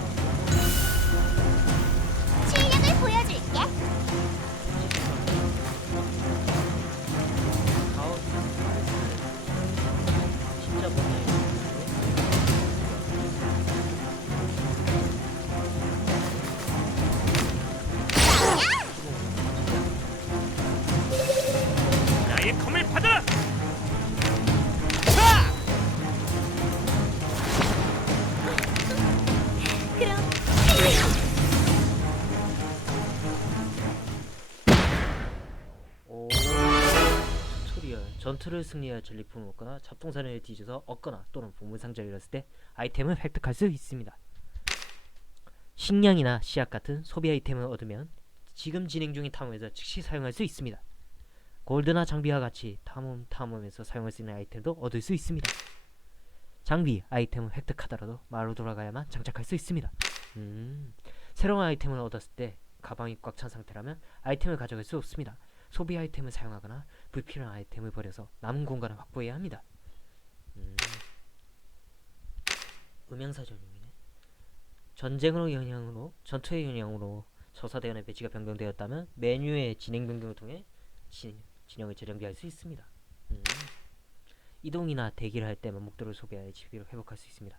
실력을 보여줄게. 가운 진짜 뭐냐 나의 검을 받아라. 그럼 오 튜토리얼 전투를 승리할 전리품과 잡동사니를 뒤져서 얻거나 또는 보물상자를 잃었을 때 아이템을 획득할 수 있습니다. 식량이나 씨앗 같은 소비 아이템을 얻으면 지금 진행 중인 탐험에서 즉시 사용할 수 있습니다. 골드나 장비와 같이 탐험에서 사용할 수 있는 아이템도 얻을 수 있습니다. 장비, 아이템을 획득하더라도 마을로 돌아가야만 장착할 수 있습니다. 새로운 아이템을 얻었을 때 가방이 꽉 찬 상태라면 아이템을 가져갈 수 없습니다. 소비 아이템을 사용하거나 불필요한 아이템을 버려서 남은 공간을 확보해야 합니다. 음향사전용이네. 전쟁으로 영향으로 전투의 영향으로 저사대원의 배치가 변경되었다면 메뉴의 진행 변경을 통해 진영을 재정비할 수 있습니다. 이동이나 대기를 할 때 만복도를 소비하여 HP를 회복할 수 있습니다.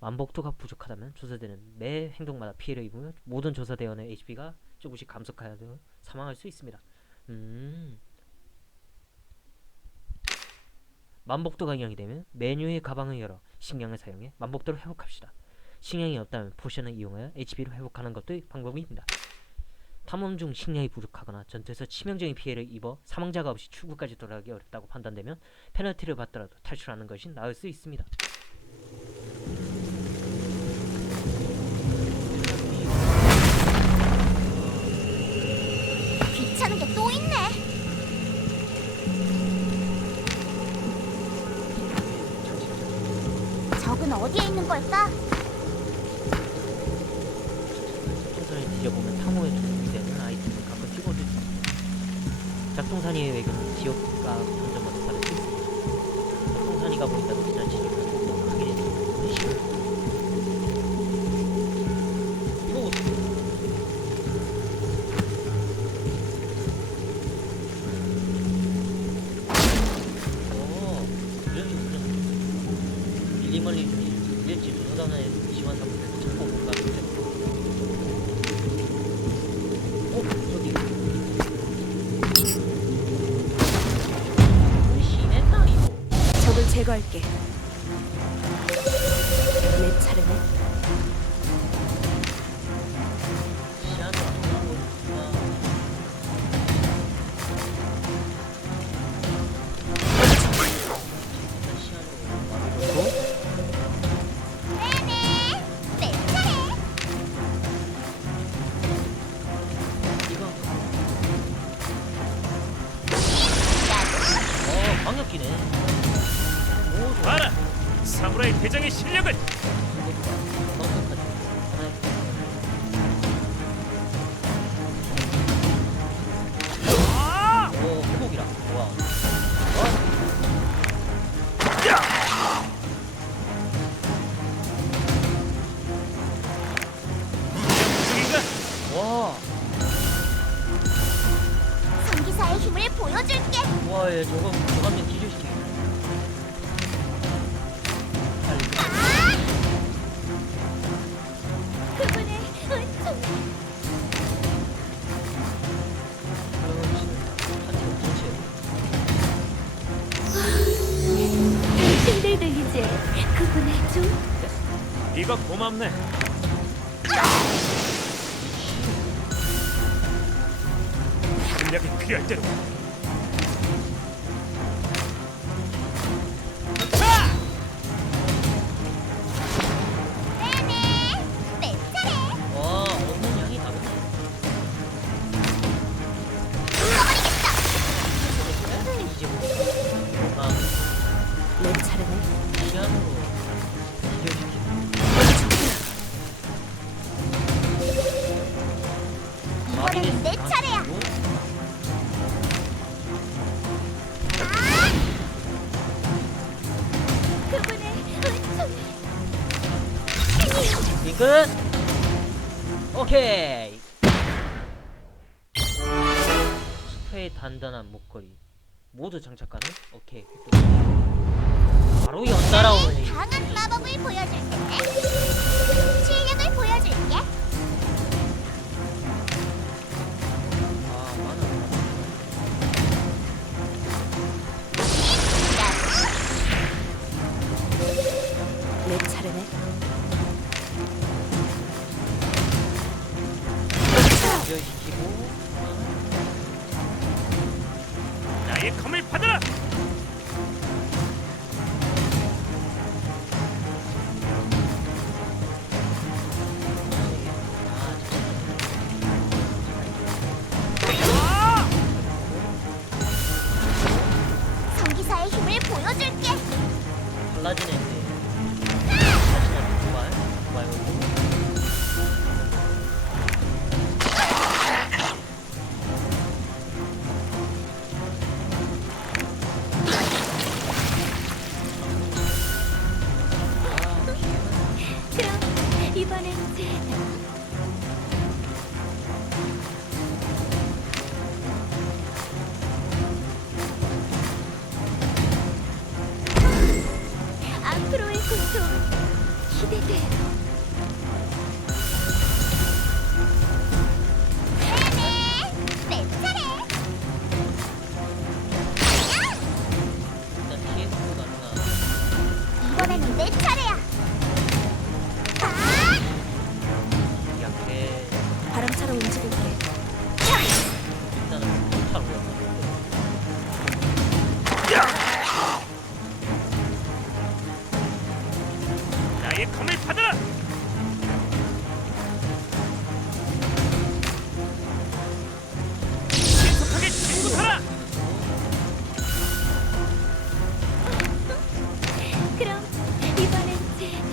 만복도가 부족하다면 조사대는 매 행동마다 피해를 입으며 모든 조사대원의 HP가 조금씩 감소하여 사망할 수 있습니다. 만복도가 영이 되면 메뉴의 가방을 열어 식량을 사용해 만복도를 회복합시다. 식량이 없다면 포션을 이용하여 HP를 회복하는 것도 방법입니다. 탐험 중 식량이 부족하거나 전투에서 치명적인 피해를 입어 사망자가 없이 출구까지 돌아가기 어렵다고 판단되면 페널티를 받더라도 탈출하는 것이 나을 수 있습니다. 귀찮은 게 또 있네. 적은 어디에 있는 걸까? 작동산을 뒤져보면 탐험에 도움이 되는 아이템을 가끔 찍어줄 수 있습니다. 작동산이의 외교는 지역과 점점마다 다를 수 있습니다. 작동산이가 보인다는 지난 진입을 꼭 확인해 주시고 이거 어떻게 밀리멀리 일지 조사단의 지원 상품에서 찾고 뭔가 저기 심했다 이거. 적을 제거할게. 내 차례네. 시야도 안 나오고 있구나. 일단 시야로 와보고 네네. 내 차례. 이거 광역기네. 오 좋아. 봐라. 사무라이 대장의 실력을. 광역까지 아! 오 회복이라 좋아. 중인가? 와, 성기사의 힘을 보여줄게. 와, 얘 저거 저가면 기절시키네. 이거 고맙네. 실력이 필요할 대로. 네네, 내 차례. 와, 얻는 양이 다르네. 이제 뭔가 내 차례네. 시안으로 기절시키는. 이번엔 내 차례야. 그분의 은총이 이끝. 오케이. 스프레이 단단한 목걸이 모두 장착 가능? 오케이. 바로 연달아 오네. 강한 마법을 보여줄 텐데. 실력을 보여줄게. 아, 많아. 내 차례네. 기절시키고. 나의 검을 받아라. 성기사의 힘을 보여줄게. 달라지네 이제. 다시는 두발 걸고. 그럼 이번엔 제가. 앞으로의 고통 기대돼요. 네네, 내 차례. 야! 일단 PS 가능한. 이번엔 내 차례야. 아! 약해. 바람처럼 움직일게. 일단은 잘 올랐어. 나의 검을 받아라. 신속하게 진구하라. 그럼 이번엔 제가.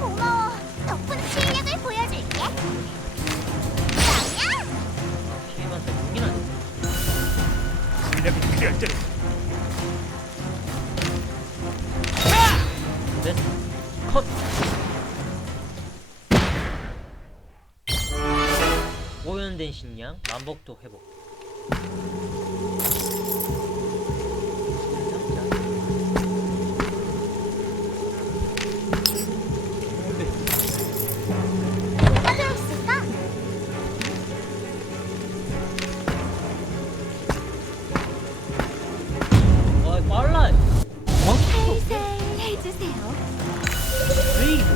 고마워. 덕분에 실력을 보여줄게. 야! 피해만 더 보긴 하네. 실력이 필요할 대로. 넷, 컷. 오염된 식량, 만복도 회복. 뭐가 들어있을까? 와, 빨라. 살살 해주세요. 브레이브.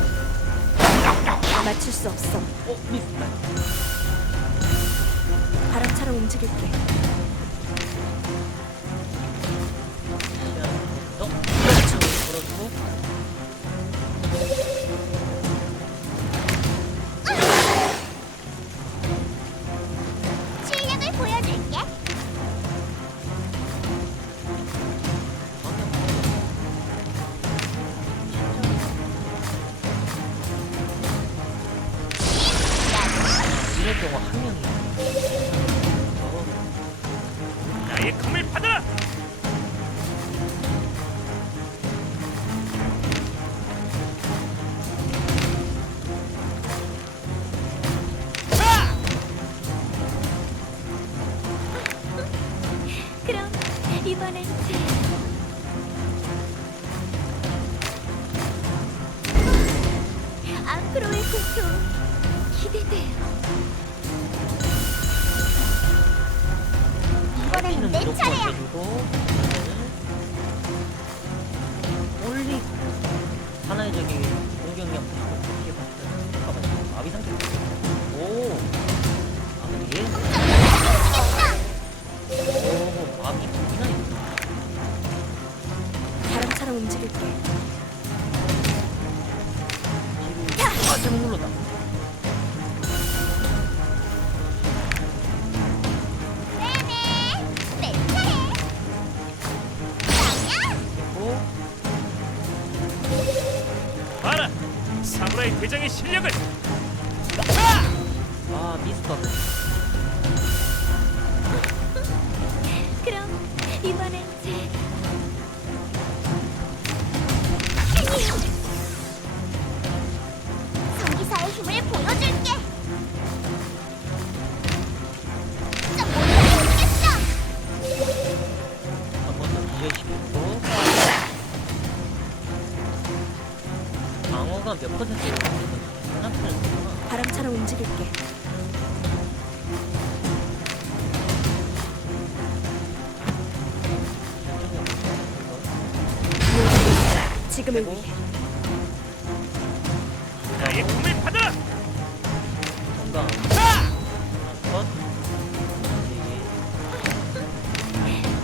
맞출 수 없어. 미스. 바람처럼 움직일게. 너 걸어주고. 실력을 보여줄게. 이럴 경우 한 명이. 나의 검을 받아라. 그럼 이번엔 제가. 앞으로의 고통 기대돼요. 이번엔 내 차례야. 해주고. 순간에 저기 공격력 피해 받는 잠깐만 마비 상태. 오. 마비. 오 마비 두기나 있어. 바람처럼 움직일게. 아 잘못 눌렀다. 네네, 내 차례. 오. 봐라, 사무라이 대장의 실력을. 아 미스터. 그럼 이번엔 제 성기사의 힘을 보여줄게. 진짜 못하겠어. 한 번 더 기절시키고. 방어가 몇 퍼센트예요? 하나 퍼센트구나. 바람처럼 움직일게. 지금을 위해. 나의 꿈을 받아라. 건강. 컷.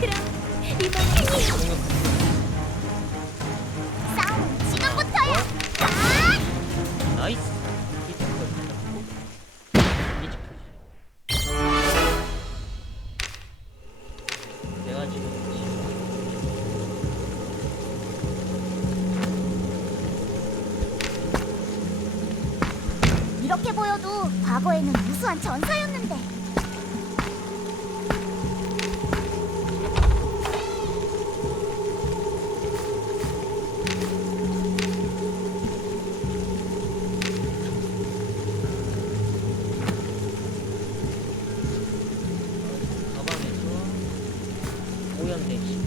그럼 이번엔 공격. 싸움 지금부터야. 아! 나이스. 히트컷. 내가 지금 이렇게 보여도 과거에는 무수한 전사였는데. 가방에서 오염되지.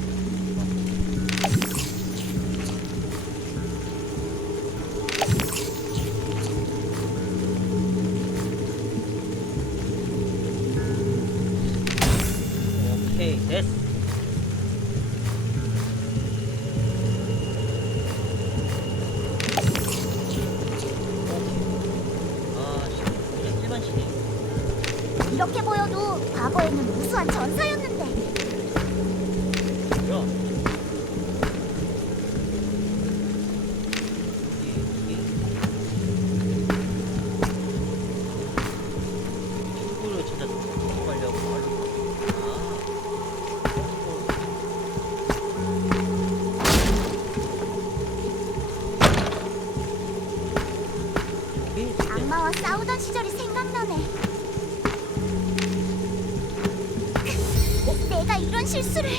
오케이 됐어. 아 그냥 일반 시계. 이렇게 보여도 과거에는 무수한 전사였는데. 뭐야? 이게 친구를 진짜 성공하려고 말로. 악마와 싸우던 시절이 생각나네. 내가 이런 실수를.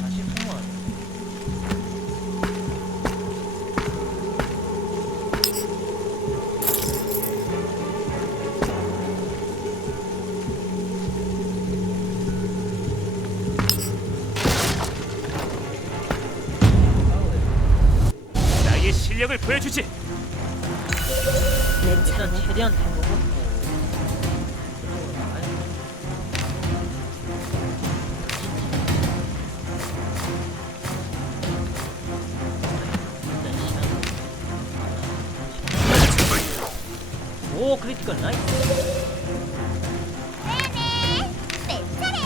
다시 통화. 나의 실력을 보여주지. 내 일단 차례네. 최대한 해보고. 오 크리티컬 나이스. 네네, 내 차례.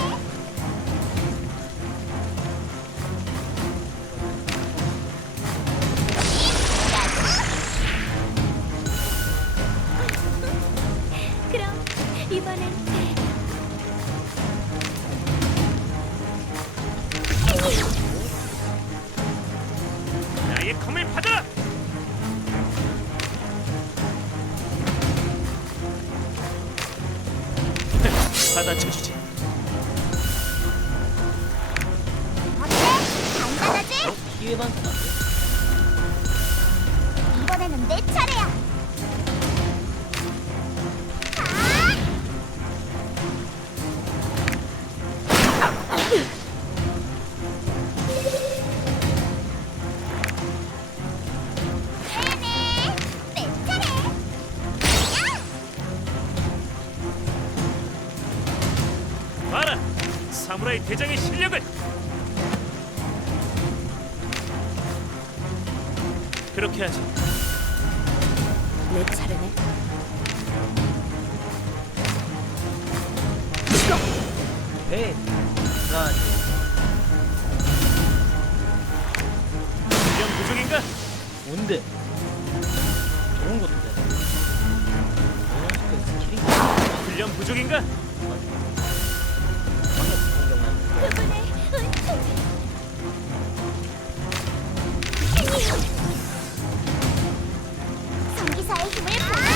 그럼 이번엔 제 나의 검을 받아라. 받아쳐주지. 어때? 간단하지? 기회 반사. 이번에는 내 차례야. 아! 사무라이 대장의 실력을. 그렇게 하지. 내 차례네. 배 난 훈련 부족인가? 뭔데? 좋은 것도 되네. 이런 식의 스킬이 훈련 부족인가? 방역 공격만. 성기사의 힘을 보여.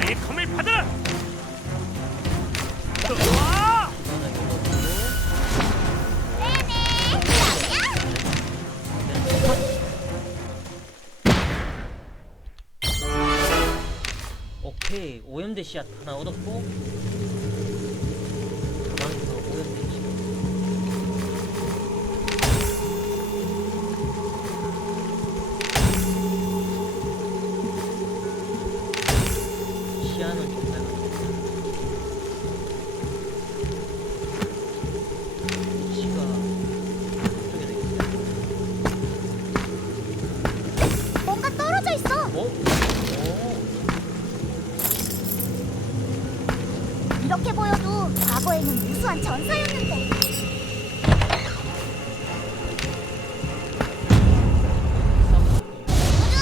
나의 검을 받아라. 와! 이거는 이거 들고 네네. 오케이 오염된 씨앗 하나 얻었고 가방에서 오염된 씨앗 씨앗은 좀 사용합니다. 씨가 이쪽에 되겠어요. 뭔가 떨어져 있어. 오. 이렇게 보여도 과거에는 무수한 전사였는데. 모두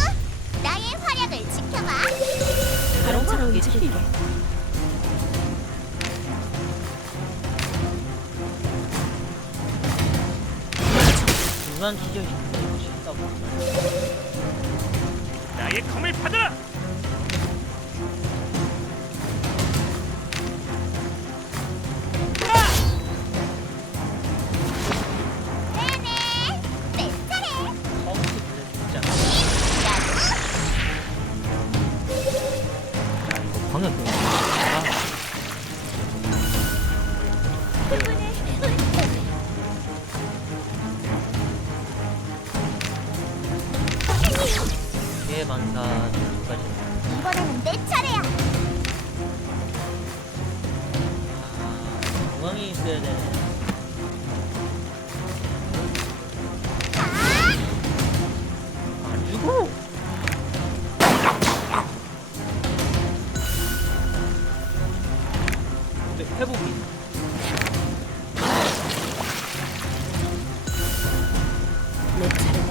나의 활약을 지켜봐. 바람처럼 움직일게. 중간 기절시키는 것이 있다고. 나의 검을 받아라. 네네. 내 차례. 카운트 블랙 진짜. 야 이거 방금 대만사 까지. 이번에는 내 차례야. 중앙이 있어야 되네. 안 주고. 근데 회복이. 내 차례네.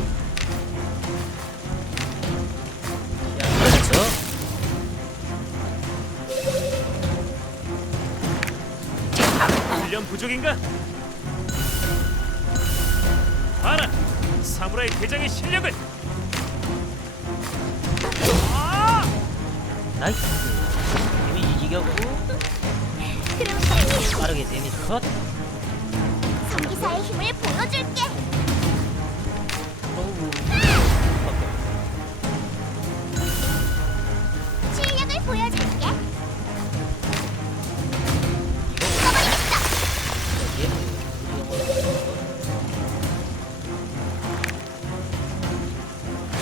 야, 그렇죠. 훈련 부족인가? 봐라. 사무라이 대장의 실력을. 아! 나이스. 데미지 지겹고 그럼 빠르게 데미지 컷. 성기사의 힘을 보여줄게. 어우. 실력을 보여줄게.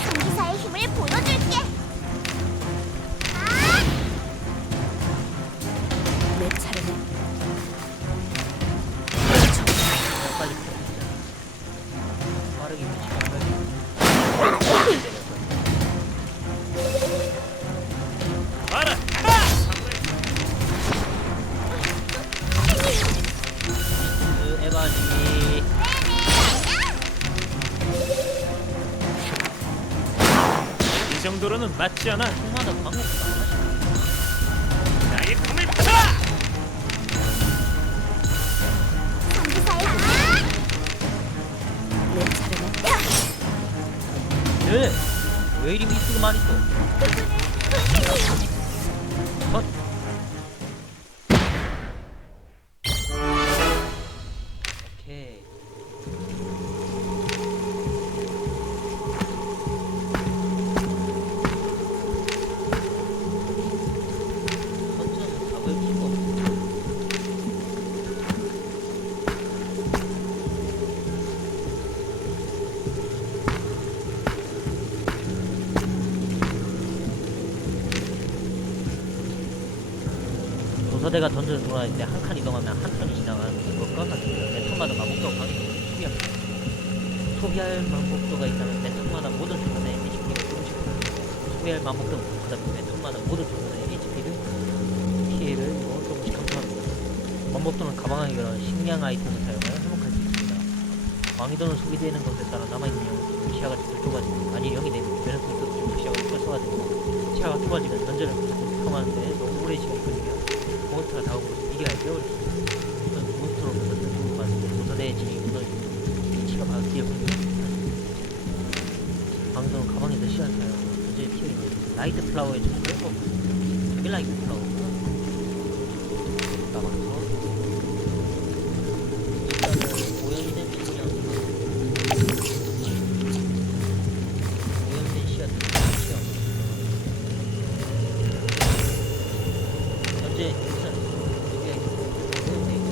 성기사의 힘을 보여줄게. 내 차례네. 빨리 풀어주자. 빠르게 미치면 봐라. 그 에바지. 이 정도로는 맞지 않아. 통마다 방금 나의 검을 받아라. 성기사의 힘을 내 차례네. 네. 왜 이리 미스가 많이 또? 컷. 오케이. 선천은 잡을 필요가 없어. 조사대가 던전을 돌아다닐 때 한 칸 이동하면 한 턴이 지나가는 것과 같습니다. 매 턴마다 마법도 방위도를 소비합니다. 소비할 마법도가 있다면 매 턴마다 모든 조사대의 HP를 조금씩 소비할 마법도는 부족하다면 매 턴마다 모든 조사대의 HP를 피해를 조금씩 감소합니다. 마법도는 가방에 그런 식량 아이템을 사용하여 회복할 수 있습니다. 방위도는 소비되는 것에 따라 남아있는 영웅 시야가 점점 좁아집니다. 만일 0이 되면 주변에 불쏘도 좀 시야가 좁아져가 됩니다. 시야가 좁아지면 던전을 탐험하는데 너무 오랜 시간이 걸리며 몬스터가 다가온 것을 미리 알기 어렵습니다. 우선 몬스터로 무너지는 도움을 받는데 조사대의 진이 무너지고 위치가 바로 뒤에 보입니다. 방송은 가방에서 시야를 사용하고 던전에 튀어있는 라이트 플라워의 정보를 저기 라이트 플라워가 나가서 일단은 오염된 식량 오염된 씨앗을 취하고 현재 우선 여기가 오염돼 있는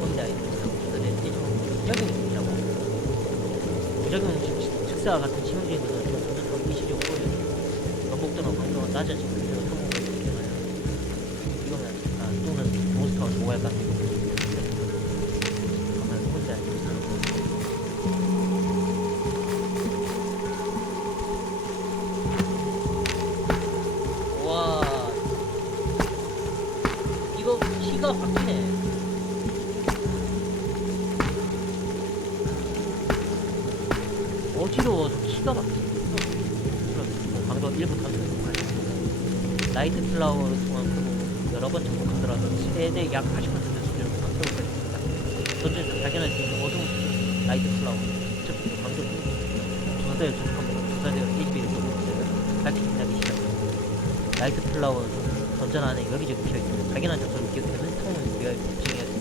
오염된 아이템이라고 조사된 부작용이라고 부작용은 즉사와 같은 치명적인 것은 점점 일시적으로 마법도나 방도가 낮아지고 그대로 성공을 일으켜나요. 이거는 또는 몬스터가 좋아할 것 같은 거 가만 혼자 사는 거. 와 이거 키가 바뀌네. 어지러워서 키가 바뀌네. 방도 일부 단순히 라이트 플라워를 통한 그 여러 번 정복하더라도 최대 약 80% 수준으로 강력을 가집니다. 던전에서 발견할 수 있는 어두운 라이트 플라워, 즉 방도 조사대를 접촉하면 조사대가 HP를 조금씩 밝히기 시작합니다. 라이트 플라워는 던전 안에 여기저기 피어있으며 발견한 장소를 기억하면 탕을 위하여 진행해야 됩니다.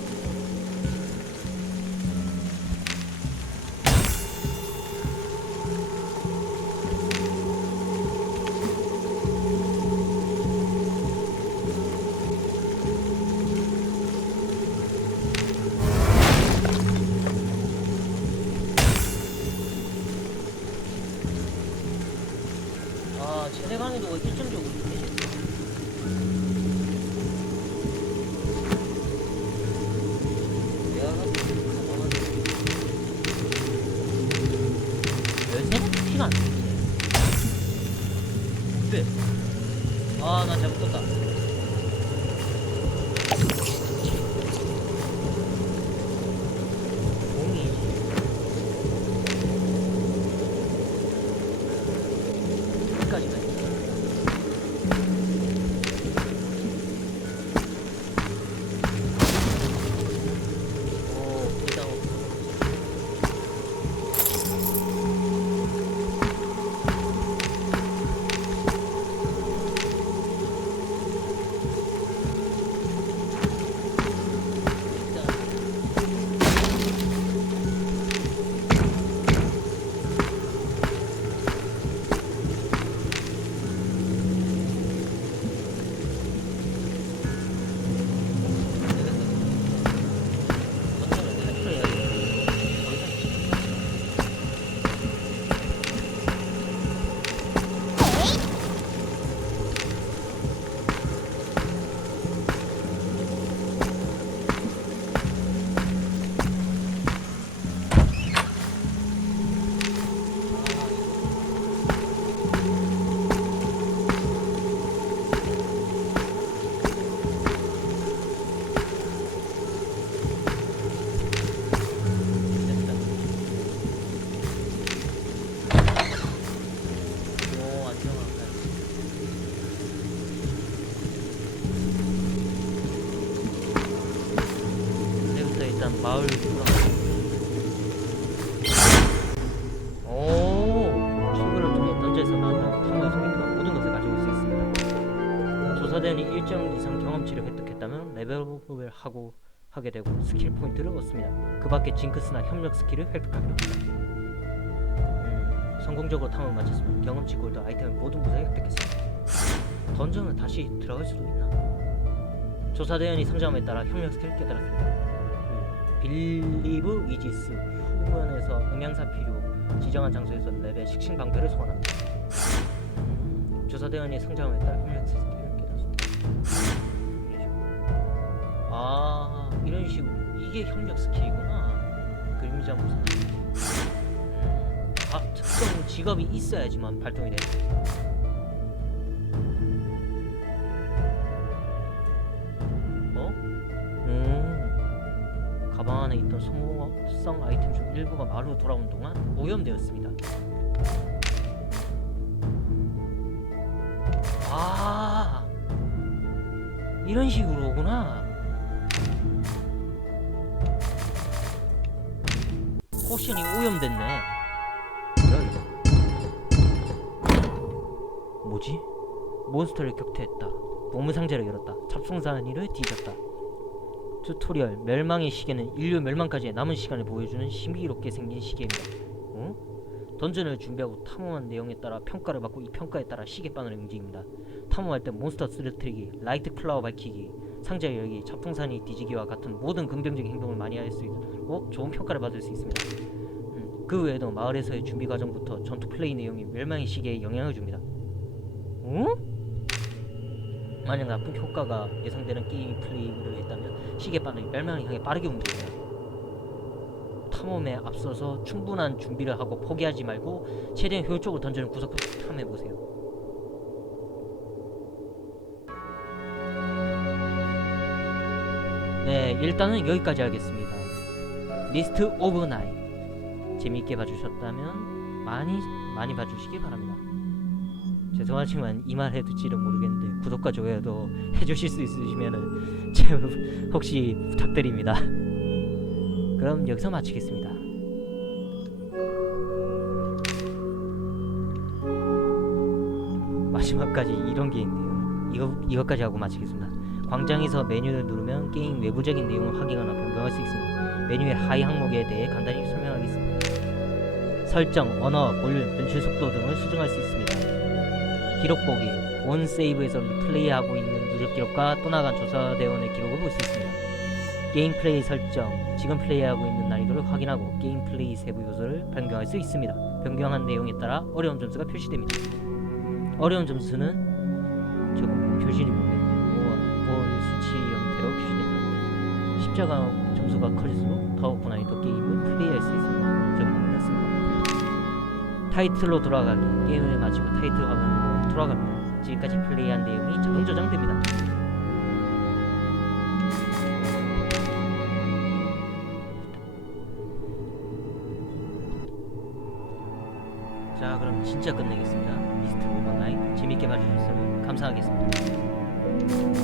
최대강에도 1점적으로 열쇠는 피가 안 되네. 왜? 아, 나 잘못 떴다. 공이 여기까지 가. 마을 출구를 통해 던전에서 나왔던 탐험의 소개트가 모든 것을 가지고 있을 수 있습니다. 조사대원이 일정 이상 경험치를 획득했다면 레벨업을 하게 되고 스킬 포인트를 얻습니다. 그 밖에 징크스나 협력 스킬을 획득하게 됩니다. 성공적으로 탐험을 마쳤으면 경험치 골드 아이템을 모든 곳에 획득했습니다. 던전은 다시 들어갈 수도 있나? 조사대원이 성장함에 따라 협력 스킬을 깨달았습니다. 빌리브 이지스 후면에서 음향사 필요 지정한 장소에서 레벨 식신 방패를 소환합니다. 조사대원이 성장함에 따라 협력 스킬을 깨달았습니다. 아, 이런 식으로 이게 협력 스킬이구나. 그림자 무선. 아, 특성 직업이 있어야지만 발동이 돼. 어? 가방 안에 있던 소모성 아이템 중 일부가 마루로 돌아온 동안 오염되었습니다. 아, 이런 식으로 오구나. 포션이 오염됐네. 뭐지? 몬스터를 격퇴했다. 보물상자를 열었다. 잡송사니를 뒤졌다. 튜토리얼 멸망의 시계는 인류 멸망까지의 남은 시간을 보여주는 신비롭게 생긴 시계입니다. 어? 던전을 준비하고 탐험한 내용에 따라 평가를 받고 이 평가에 따라 시계바늘을 움직입니다. 탐험할 때 몬스터 쓰러뜨리기, 라이트 플라워 밝히기, 상자 열기, 잡통산이 뒤지기와 같은 모든 긍정적인 행동을 많이 할 수 있고 좋은 평가를 받을 수 있습니다. 그 외에도 마을에서의 준비 과정부터 전투 플레이 내용이 멸망의 시계에 영향을 줍니다. 어? 만약 나쁜 효과가 예상되는 게임 플레이를 했다면 시계바늘이 멸망을 향해 빠르게 움직여요. 탐험에 앞서서 충분한 준비를 하고 포기하지 말고 최대한 효율적으로 던전을 구석구석 탐험해보세요. 네, 일단은 여기까지 하겠습니다. 리스트 오브 나잇 재미있게 봐주셨다면 많이 봐주시기 바랍니다. 죄송하지만 이 말 해둘지는 모르겠는데 구독과 좋아요도 해주실 수 있으시면은 혹시 부탁드립니다. 그럼 여기서 마치겠습니다. 마지막까지 이런 게 있네요. 이것까지 하고 마치겠습니다. 광장에서 메뉴를 누르면 게임 외부적인 내용을 확인하거나 변경할 수 있습니다. 메뉴의 하위 항목에 대해 간단히 설명하겠습니다. 설정, 언어, 볼륨, 연출 속도 등을 수정할 수 있습니다. 기록 보기, 온 세이브에서 리플레이하고 있는 누적 기록과 떠나간 조사대원의 기록을 볼 수 있습니다. 게임 플레이 설정, 지금 플레이하고 있는 난이도를 확인하고 게임 플레이 세부 요소를 변경할 수 있습니다. 변경한 내용에 따라 어려움 점수가 표시됩니다. 어려움 점수는 조금 표시를 보면 수치 형태로 표시됩니다. 십자가 점수가 커질수록 더욱 고난이도 게임을 플레이할 수 있습니다. 조금 남았습니다. 타이틀로 돌아가기, 게임을 마치고 타이틀 화면으로 돌아갑니다. 지금까지 플레이한 내용이 자동 저장됩니다. 자, 그럼 진짜 끝내겠습니다. 미스트 오버 나잇 재밌게 봐주셨으면 감사하겠습니다.